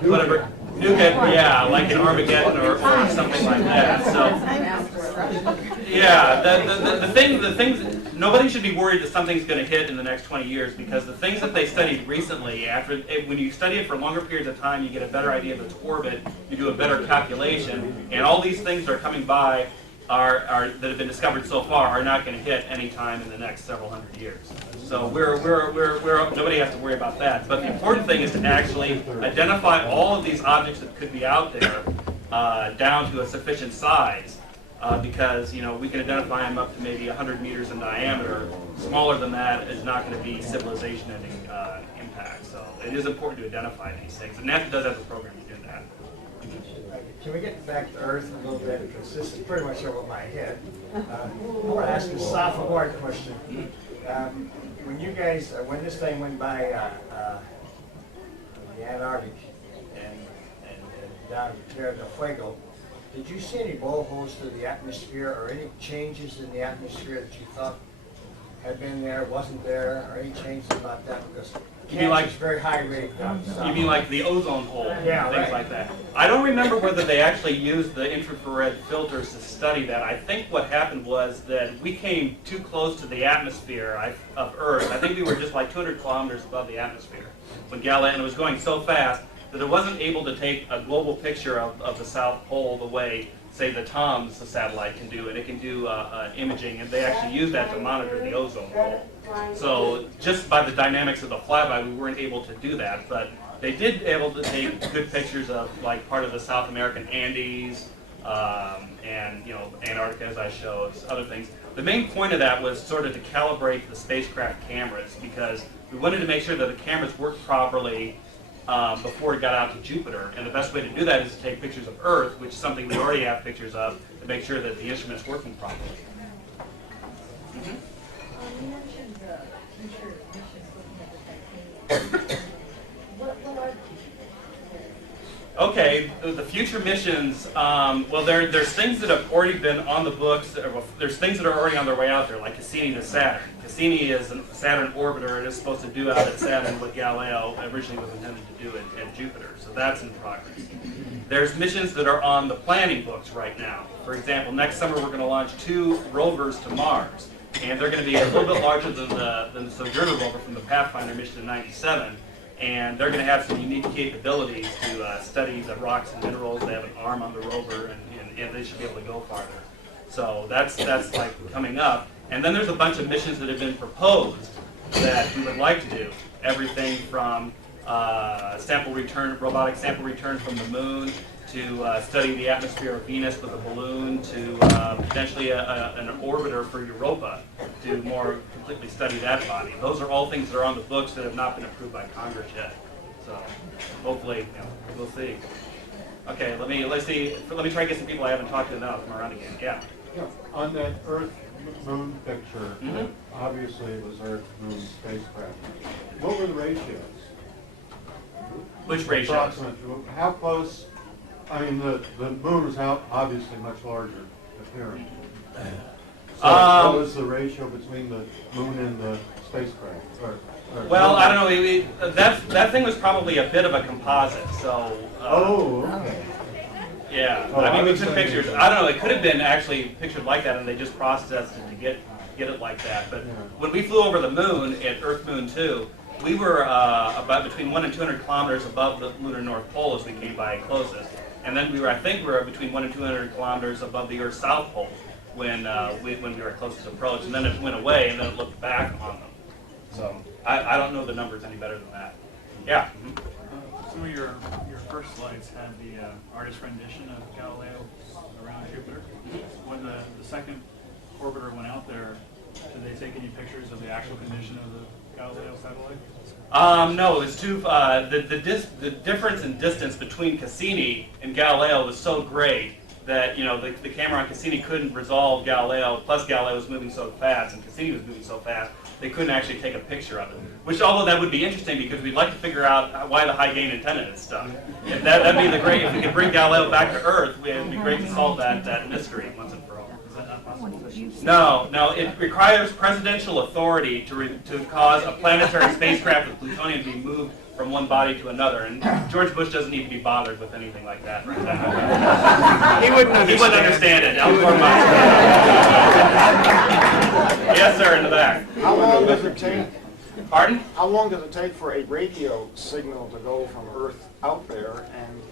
whatever, nuke it, yeah, like an Armageddon or something like that. So, yeah, the things, nobody should be worried that something's going to hit in the next 20 years, because the things that they studied recently, when you study it for longer periods of time, you get a better idea of its orbit, you do a better calculation, and all these things that are coming by that have been discovered so far are not going to hit any time in the next several hundred years. So nobody has to worry about that. But the important thing is to actually identify all of these objects that could be out there down to a sufficient size, because we can identify them up to maybe 100 meters in diameter. Smaller than that is not going to be civilization-ending impact. So it is important to identify these things, and NASA does have a program to do that. Can we get back to Earth a little bit, because this is pretty much over my head. I want to ask a sophomore question. When you guys, when this thing went by the Antarctic and down to Tierra del Fuego, did you see any blowholes to the atmosphere or any changes in the atmosphere that you thought had been there, wasn't there, or any changes about that? Because You mean like cancer's very high rate down south. You mean like the ozone hole, Yeah, things right. like that? I don't remember whether they actually used the infrared filters to study that. I think what happened was that we came too close to the atmosphere of Earth. I think we were just like 200 kilometers above the atmosphere when Galileo, and it was going so fast that it wasn't able to take a global picture of the South Pole the way, say, the TOMS, the satellite, can do it. It can do imaging, and they actually use that to monitor the ozone hole. So just by the dynamics of the flyby, we weren't able to do that, but they did able to take good pictures of like part of the South American Andes, and Antarctica, as I showed, other things. The main point of that was sort of to calibrate the spacecraft cameras, because we wanted to make sure that the cameras worked properly before it got out to Jupiter. And the best way to do that is to take pictures of Earth, which is something we already have pictures of, to make sure that the instrument's working properly. You mentioned the future missions looking at the Titanium. What are the future missions? Okay, the future missions, well, there's things that have already been on the books, there's things that are already on their way out there, like Cassini to Saturn. Cassini is a Saturn orbiter. It is supposed to do out at Saturn what Galileo originally was intended to do at Jupiter, so that's in progress. There's missions that are on the planning books right now. For example, next summer we're going to launch 2 rovers to Mars, and they're going to be a little bit larger than the Sojourner rover from the Pathfinder mission in '97. And they're going to have some unique capabilities to study the rocks and minerals. They have an arm on the rover, and they should be able to go farther. So that's like coming up. And then there's a bunch of missions that have been proposed that we would like to do. Everything from robotic sample return from the moon, to study the atmosphere of Venus with a balloon, to potentially an orbiter for Europa to more completely study that body. Those are all things that are on the books that have not been approved by Congress yet. So hopefully, we'll see. Okay, let me try to get some people I haven't talked to now come around again. Yeah. Yeah, on that Earth-Moon picture, obviously it was Earth-Moon spacecraft. What were the ratios? Which ratios? Approximate. How close? I mean, the moon was obviously much larger appearing. So what was the ratio between the moon and the spacecraft? Well, I don't know. That thing was probably a bit of a composite. So. Okay. Yeah. Oh, I mean, we was took thinking- pictures. I don't know. It could have been actually pictured like that, and they just processed it to get it like that. But when we flew over the moon at Earth Moon 2, we were about between 100 and 200 kilometers above the lunar North Pole as we came by closest. And then I think we were between 100 and 200 kilometers above the Earth's South Pole when we were closest approach. And then it went away, and then it looked back on them. So I don't know the numbers any better than that. Yeah. Some of your first slides had the artist rendition of Galileo around Jupiter. When the second orbiter went out there, did they take any pictures of the actual condition of the Galileo satellite? No, it's too. The difference in distance between Cassini and Galileo was so great that the camera on Cassini couldn't resolve Galileo, plus Galileo was moving so fast and Cassini was moving so fast, they couldn't actually take a picture of it. Which, although that would be interesting because we'd like to figure out why the high gain antenna is stuck. If that'd be if we could bring Galileo back to Earth, it'd be great to solve that mystery once and for all. Is that not possible? No, it requires presidential authority to cause a planetary spacecraft with plutonium to be moved from one body to another, and George Bush doesn't need to be bothered with anything like that right now. He wouldn't understand it. Al Gore might. Yes, sir, in the back. How long does it take? Pardon? How long does it take for a radio signal to go from Earth out there, and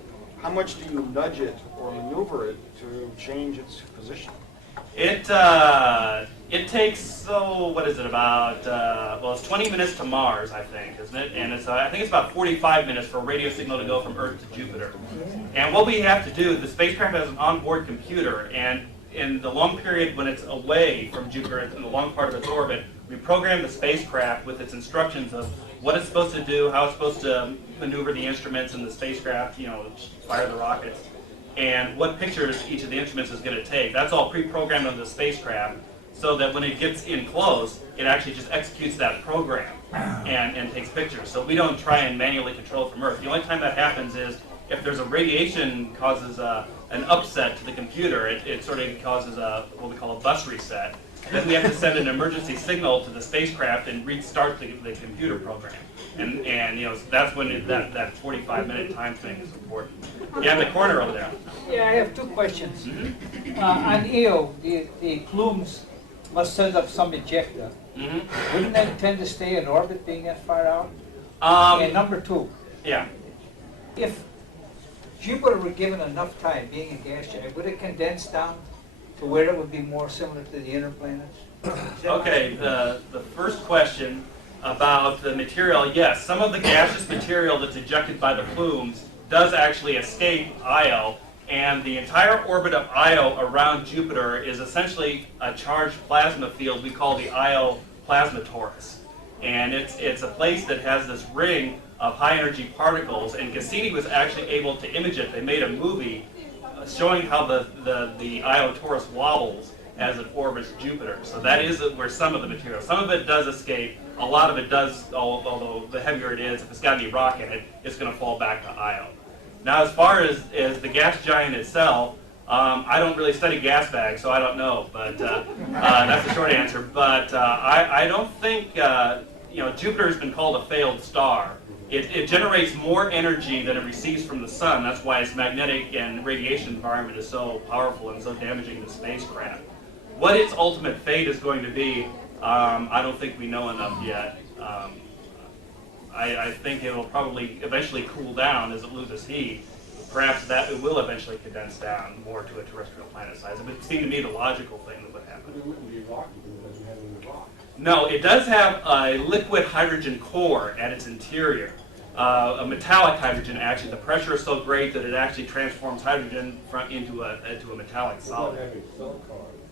how much do you nudge it or maneuver it to change its position? It takes, what is it, about, it's 20 minutes to Mars, I think, isn't it? And I think it's about 45 minutes for a radio signal to go from Earth to Jupiter. And what we have to do, the spacecraft has an onboard computer, and in the long period when it's away from Jupiter, in the long part of its orbit, we program the spacecraft with its instructions of what it's supposed to do, how it's supposed to maneuver the instruments in the spacecraft, fire the rockets, and what pictures each of the instruments is going to take. That's all pre-programmed on the spacecraft, so that when it gets in close, it actually just executes that program and takes pictures. So we don't try and manually control it from Earth. The only time that happens is if there's a radiation causes an upset to the computer, it sort of causes what we call a bus reset. Then we have to send an emergency signal to the spacecraft and restart the computer program. And so that's when that 45-minute time thing is important. Yeah, in the corner over there. Yeah, I have two questions. Mm-hmm. On EO, the plumes must send up some ejecta. Mm-hmm. Wouldn't that tend to stay in orbit being that far out? And number two, Yeah. if Jupiter were given enough time being a gas giant, would it condense down to where it would be more similar to the inner planets? Okay, the first question about the material, yes, some of the gaseous material that's ejected by the plumes does actually escape Io, and the entire orbit of Io around Jupiter is essentially a charged plasma field we call the Io plasma torus. And it's a place that has this ring of high energy particles, and Cassini was actually able to image it. They made a movie showing how the Io torus wobbles as it orbits Jupiter. So that is where some of the material, some of it does escape, a lot of it does, although the heavier it is, if it's got any rock in it, it's going to fall back to Io. Now as far as the gas giant itself, I don't really study gas bags, so I don't know, but that's the short answer. But I don't think, Jupiter's been called a failed star. It generates more energy than it receives from the sun. That's why its magnetic and radiation environment is so powerful and so damaging to spacecraft. What its ultimate fate is going to be, I don't think we know enough yet. I think it will probably eventually cool down as it loses heat. Perhaps that it will eventually condense down more to a terrestrial planet size. It would seem to me the logical thing that would happen. It wouldn't be rocky because it doesn't have any rock. No, it does have a liquid hydrogen core at its interior. A metallic hydrogen, actually. The pressure is so great that it actually transforms hydrogen into a metallic solid.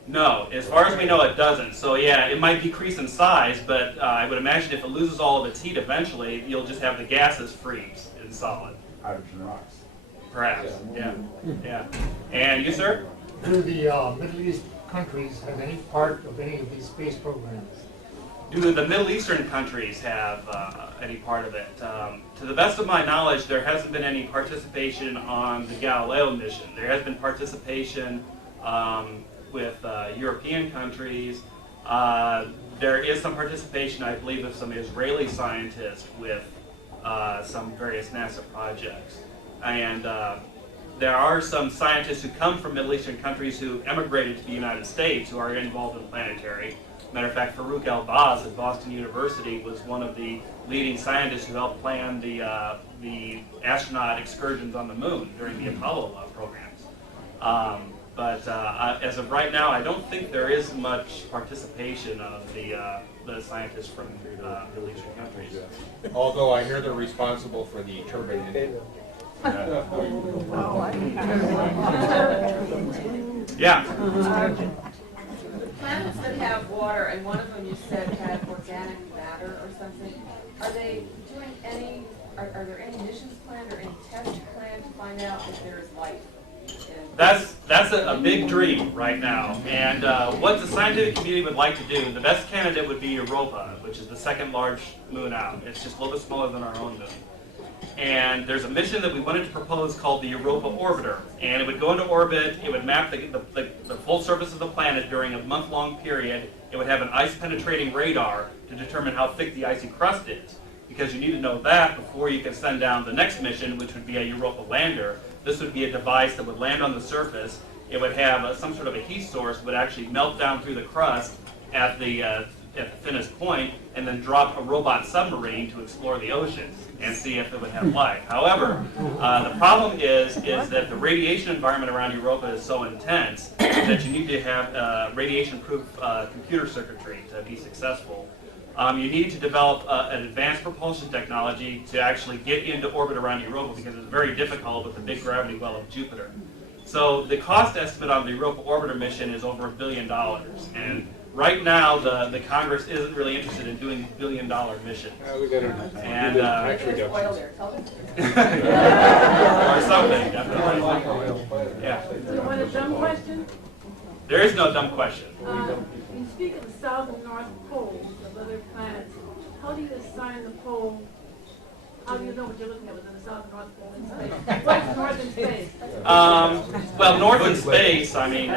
No, as far as we know, it doesn't. So yeah, it might decrease in size, but I would imagine if it loses all of its heat eventually, you'll just have the gases freeze in solid. Hydrogen rocks. Perhaps, yeah. Yeah. And you, sir? Do the Middle East countries have any part of any of these space programs? Do the Middle Eastern countries have any part of it? To the best of my knowledge, there hasn't been any participation on the Galileo mission. There has been participation with European countries. There is some participation, I believe, of some Israeli scientists with some various NASA projects. And there are some scientists who come from Middle Eastern countries who emigrated to the United States who are involved in planetary. Matter of fact, Farouk El-Baz at Boston University was one of the leading scientists who helped plan the astronaut excursions on the moon during the Apollo programs. But as of right now, I don't think there is much participation of the scientists from Middle Eastern countries. Although I hear they're responsible for the turbine engine. Yeah. Planets that have water, and one of them you said had organic matter or something, are they doing any, are there any missions planned or any tests planned to find out if there is life That's a big dream right now. And what the scientific community would like to do, the best candidate would be Europa, which is the second large moon out. It's just a little bit smaller than our own moon. And there's a mission that we wanted to propose called the Europa Orbiter. And it would go into orbit, it would map the full surface of the planet during a month-long period. It would have an ice-penetrating radar to determine how thick the icy crust is. Because you need to know that before you can send down the next mission, which would be a Europa lander. This would be a device that would land on the surface. It would have some sort of a heat source that would actually melt down through the crust at the thinnest point, and then drop a robot submarine to explore the oceans and see if it would have life. However, the problem is that the radiation environment around Europa is so intense that you need to have radiation-proof computer circuitry to be successful. You need to develop an advanced propulsion technology to actually get into orbit around Europa because it's very difficult with the big gravity well of Jupiter. So the cost estimate on the Europa Orbiter mission is over $1 billion. And right now, the Congress isn't really interested in doing billion-dollar missions. And or something, definitely. Yeah. So you want a dumb question? There is no dumb question. You speak of the south and north poles of other planets. How do you assign the pole? How do you know what you're looking at within the south and north pole in space? What's north in space? Well, north in space, I mean,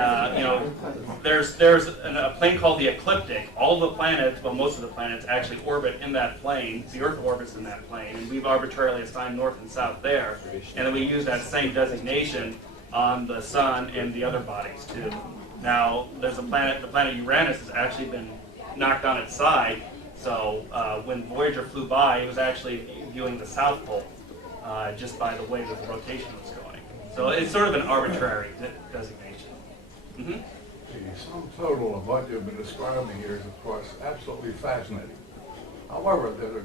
there's a plane called the ecliptic. All the planets, well, most of the planets actually orbit in that plane. The Earth orbits in that plane, and we've arbitrarily assigned north and south there. And then we use that same designation on the Sun and the other bodies too. Now, there's the planet Uranus has actually been knocked on its side. So when Voyager flew by, it was actually viewing the South Pole just by the way that the rotation was going. So it's sort of an arbitrary designation. Mm-hmm. The sum total of what you've been describing here is, of course, absolutely fascinating. However, there's not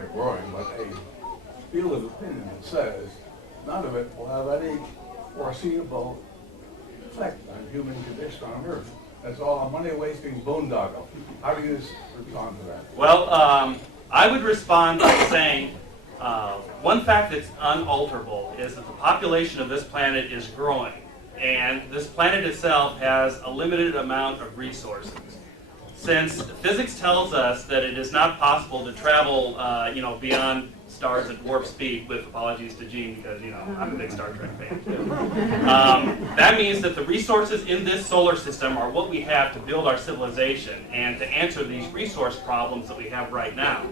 a growing, but a field of opinion that says none of it will have any foreseeable effect on human condition on Earth. That's all a money-wasting boondoggle. How do you respond to that? Well, I would respond by saying one fact that's unalterable is that the population of this planet is growing, and this planet itself has a limited amount of resources. Since physics tells us that it is not possible to travel, beyond stars at warp speed, with apologies to Gene because, I'm a big Star Trek fan too. That means that the resources in this solar system are what we have to build our civilization and to answer these resource problems that we have right now.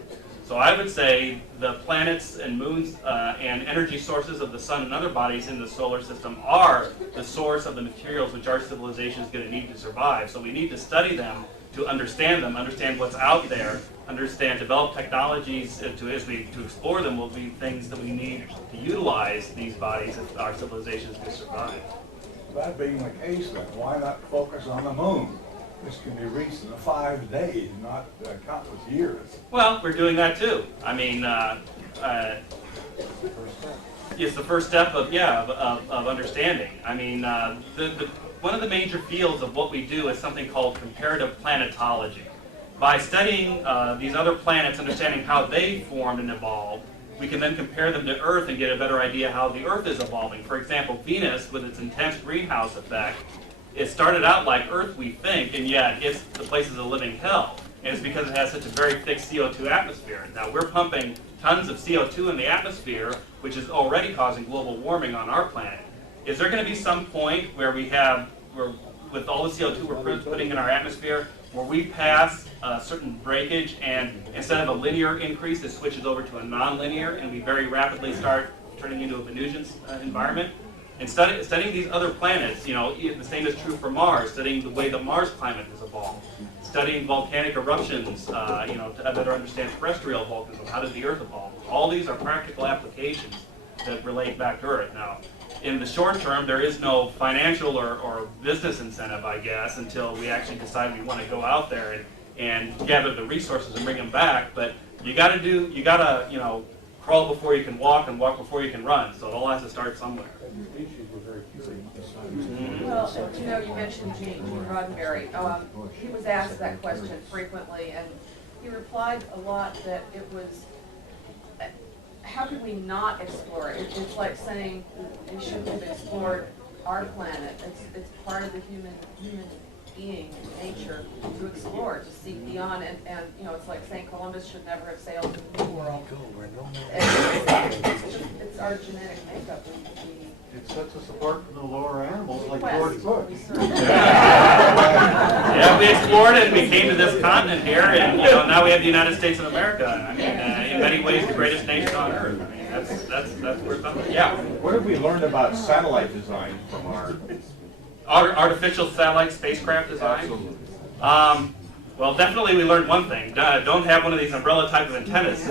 So I would say the planets and moons and energy sources of the sun and other bodies in the solar system are the source of the materials which our civilization is going to need to survive. So we need to study them to understand what's out there, develop technologies to explore them will be things that we need to utilize these bodies if our civilization is to survive. That being the case, then, why not focus on the moon? This can be reached in 5 days, not countless years. Well, we're doing that too. I mean, it's the first step of understanding. I mean, one of the major fields of what we do is something called comparative planetology. By studying these other planets, understanding how they formed and evolved, we can then compare them to Earth and get a better idea how the Earth is evolving. For example, Venus, with its intense greenhouse effect, it started out like Earth, we think, and yet the place is a living hell. And it's because it has such a very thick CO2 atmosphere. Now, we're pumping tons of CO2 in the atmosphere, which is already causing global warming on our planet. Is there going to be some point where with all the CO2 we're putting in our atmosphere, where we pass a certain breakage and instead of a linear increase, it switches over to a non-linear and we very rapidly start turning into a Venusian environment? And studying these other planets, the same is true for Mars, studying the way the Mars climate has evolved, studying volcanic eruptions, to better understand terrestrial volcanism, how does the Earth evolve? All these are practical applications that relate back to Earth. Now, in the short term, there is no financial or business incentive, I guess, until we actually decide we want to go out there and gather the resources and bring them back. But you gotta crawl before you can walk and walk before you can run. So it all has to start somewhere. Well, you mentioned Gene Roddenberry. He was asked that question frequently, and he replied a lot that it was how could we not explore it? It's like saying we shouldn't have explored our planet. It's part of the human being, nature, to explore, to seek beyond, and you know, it's like saying Columbus should never have sailed to the New World. It's our genetic makeup. It sets us apart from the lower animals like Quest. George Bush. Yeah, we explored it and we came to this continent here, and you know, now we have the United States of America. I mean, in many ways, the greatest nation on earth. I mean, that's where it's from. Yeah. What have we learned about satellite design from our... Artificial satellite spacecraft design? Well, definitely we learned one thing. Don't have one of these umbrella type of antennas.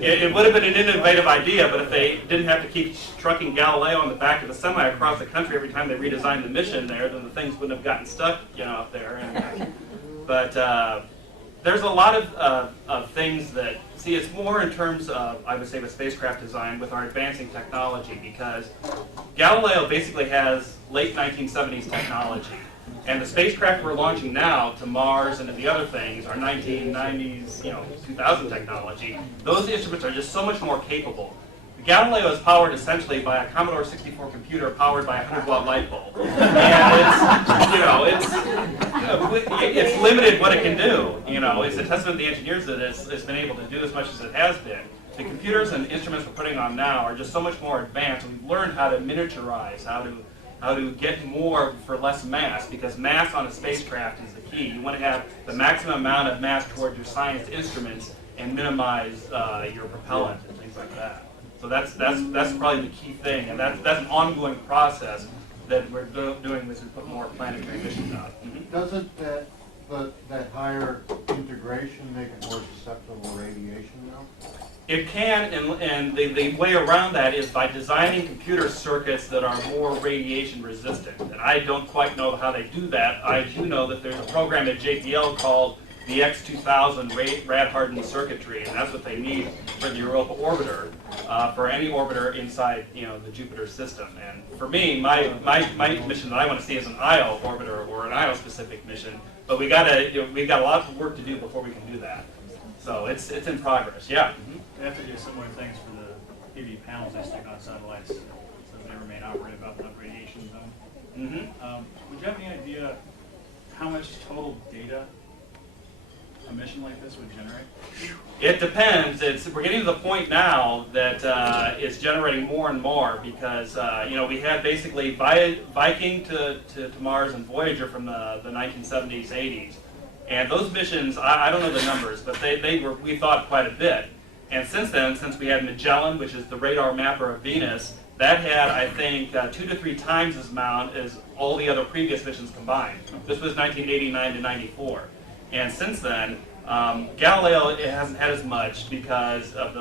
It would have been an innovative idea, but if they didn't have to keep trucking Galileo on the back of the semi across the country every time they redesigned the mission there, then the things wouldn't have gotten stuck, you know, up there. But there's a lot of things that, see, it's more in terms of, I would say, with spacecraft design with our advancing technology, because Galileo basically has late 1970s technology. And the spacecraft we're launching now to Mars and to the other things are 1990s, you know, 2000 technology. Those instruments are just so much more capable. Galileo is powered essentially by a Commodore 64 computer powered by a 100-watt light bulb. And it's limited what it can do. You know, it's a testament to the engineers that it's been able to do as much as it has been. The computers and instruments we're putting on now are just so much more advanced. We've learned how to miniaturize, how to get more for less mass, because mass on a spacecraft is the key. You want to have the maximum amount of mass toward your science instruments and minimize your propellant and things like that. So that's probably the key thing, and that's an ongoing process that we're doing as we put more planetary missions out. Doesn't that higher integration make it more susceptible to radiation though? It can, and the way around that is by designing computer circuits that are more radiation resistant. And I don't quite know how they do that. I do know that there's a program at JPL called the X2000 rad-hardened circuitry, and that's what they need for the Europa orbiter, for any orbiter inside, you know, the Jupiter system. And for me, my mission that I want to see is an Io orbiter or an Io-specific mission. But we've got a lot of work to do before we can do that. So it's in progress. Yeah. They have to do similar things for the PV panels they stick on satellites, so they remain operative out in the radiation zone. Would you have any idea how much total data a mission like this would generate? It depends. We're getting to the point now that it's generating more and more, because you know, we had basically Viking to Mars and Voyager from the 1970s, 80s. And those missions, I don't know the numbers, but we thought quite a bit. And since then, since we had Magellan, which is the radar mapper of Venus, that had, I think, 2 to 3 times as amount as all the other previous missions combined. This was 1989 to 94. And since then, Galileo, it hasn't had as much because of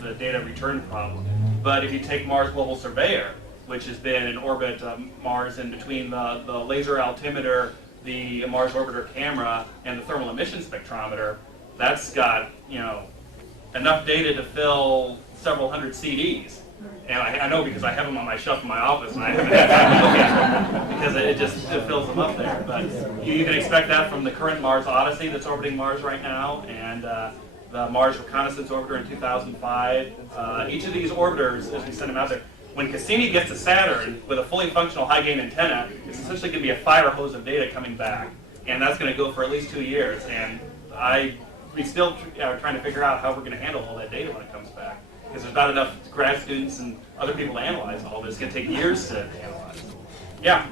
the data return problem. But if you take Mars Global Surveyor, which has been in orbit Mars in between the laser altimeter, the Mars orbiter camera, and the thermal emission spectrometer, that's got, you know, enough data to fill several hundred CDs. And I know because I have them on my shelf in my office, and I haven't had time to look at them because it fills them up there. But you can expect that from the current Mars Odyssey that's orbiting Mars right now, and the Mars Reconnaissance Orbiter in 2005. Each of these orbiters, as we send them out there, when Cassini gets to Saturn with a fully functional high-gain antenna, it's essentially going to be a fire hose of data coming back. And that's going to go for at least 2 years. And we still are trying to figure out how we're going to handle all that data when it comes back. Because there's not enough grad students and other people to analyze all this. It's going to take years to analyze. Yeah?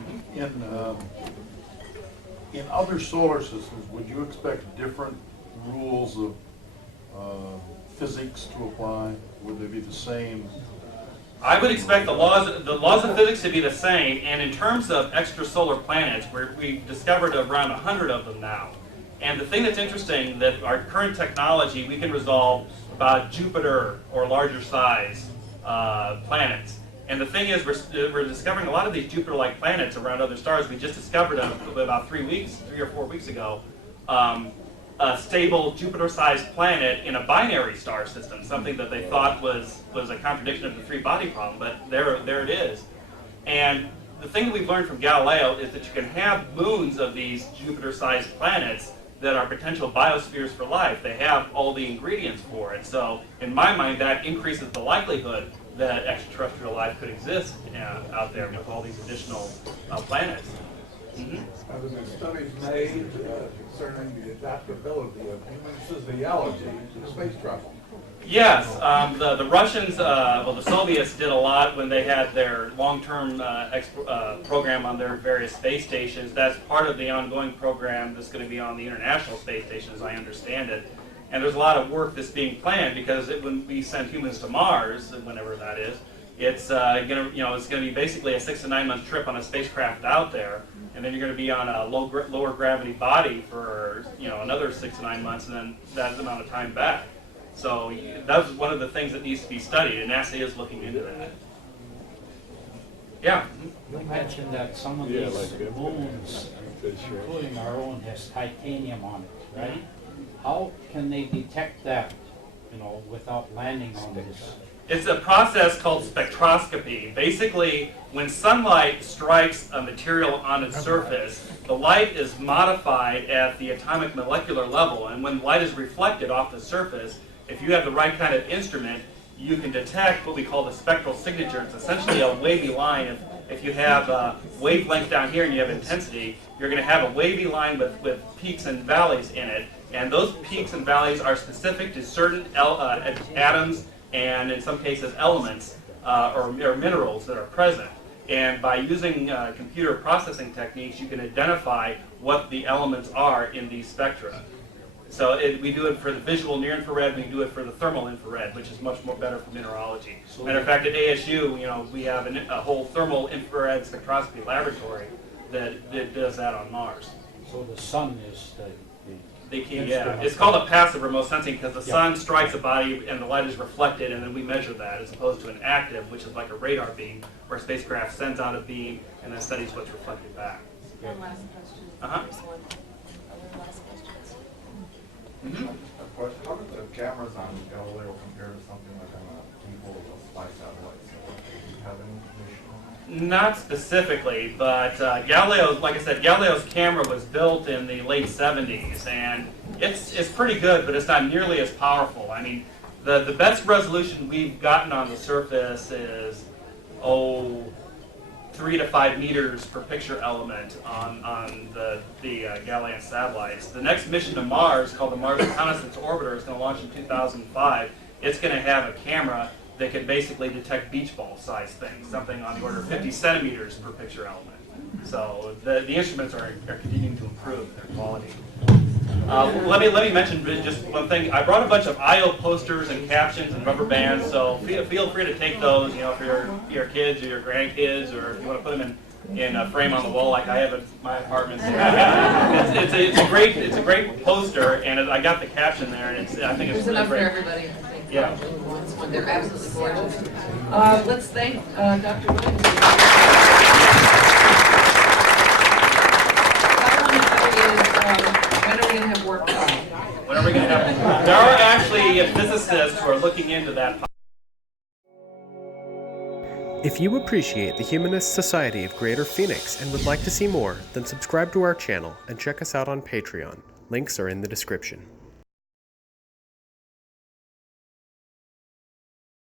In other solar systems, would you expect different rules of physics to apply? Would they be the same? I would expect the laws of physics to be the same, and in terms of extrasolar planets, we've discovered around 100 of them now. And the thing that's interesting, that our current technology, we can resolve about Jupiter or larger size planets. And the thing is, we're discovering a lot of these Jupiter-like planets around other stars. We just discovered about 3 or 4 weeks ago, a stable Jupiter-sized planet in a binary star system, something that they thought was a contradiction of the three-body problem, but there it is. And the thing that we've learned from Galileo is that you can have moons of these Jupiter-sized planets that are potential biospheres for life. They have all the ingredients for it. So in my mind, that increases the likelihood that extraterrestrial life could exist out there with all these additional planets. Have there been studies made concerning the adaptability of human physiology to space travel? Yes, the Russians, well, the Soviets did a lot when they had their long-term program on their various space stations. That's part of the ongoing program that's going to be on the International Space Station, as I understand it. And there's a lot of work that's being planned because when we send humans to Mars, whenever that is, it's going to be basically a 6 to 9 month trip on a spacecraft out there, and then you're going to be on a lower gravity body for another 6 to 9 months, and then that amount of time back. So that's one of the things that needs to be studied, and NASA is looking into that. Yeah. You mentioned that some of these moons, including our own, has titanium on it, right? How can they detect that, without landing on this? It's a process called spectroscopy. Basically, when sunlight strikes a material on its surface, the light is modified at the atomic molecular level, and when light is reflected off the surface, if you have the right kind of instrument, you can detect what we call the spectral signature. It's essentially a wavy line. If you have a wavelength down here and you have intensity, you're going to have a wavy line with peaks and valleys in it, and those peaks and valleys are specific to certain atoms and in some cases elements or minerals that are present. And by using computer processing techniques, you can identify what the elements are in these spectra. So we do it for the visual near-infrared, we do it for the thermal infrared, which is much more better for mineralogy. Matter of fact, at ASU, we have a whole thermal infrared spectroscopy laboratory that does that on Mars. So the sun is the key, yeah. It's called a passive remote sensing because the sun strikes a body and the light is reflected, and then we measure that, as opposed to an active, which is like a radar beam, where a spacecraft sends out a beam and then studies what's reflected back. One last question. Uh-huh. Other last questions? Of course, how do the cameras on Galileo compare to something like on a people fly satellites? Do you have any information on that? Not specifically, but Galileo, like I said, Galileo's camera was built in the late 70s, and it's pretty good, but it's not nearly as powerful. I mean, the best resolution we've gotten on the surface is, 3 to 5 meters per picture element on the Galilean satellites. The next mission to Mars, called the Mars Reconnaissance Orbiter, is going to launch in 2005. It's going to have a camera that can basically detect beach ball size things, something on the order of 50 centimeters per picture element. So the instruments are continuing to improve their quality. Let me mention just one thing. I brought a bunch of I/O posters and captions and rubber bands, so feel free to take those, for your kids or your grandkids, or if you want to put them in a frame on the wall like I have at my apartment. It's a great poster, and I got the caption there, and I think it's There's really enough great. for everybody, I think. Yeah. They're absolutely gorgeous. Let's thank Dr. Williams. When are we going to have work done? When are we going to have? There are actually physicists who are looking into that. If you appreciate the Humanist Society of Greater Phoenix and would like to see more, then subscribe to our channel and check us out on Patreon. Links are in the description.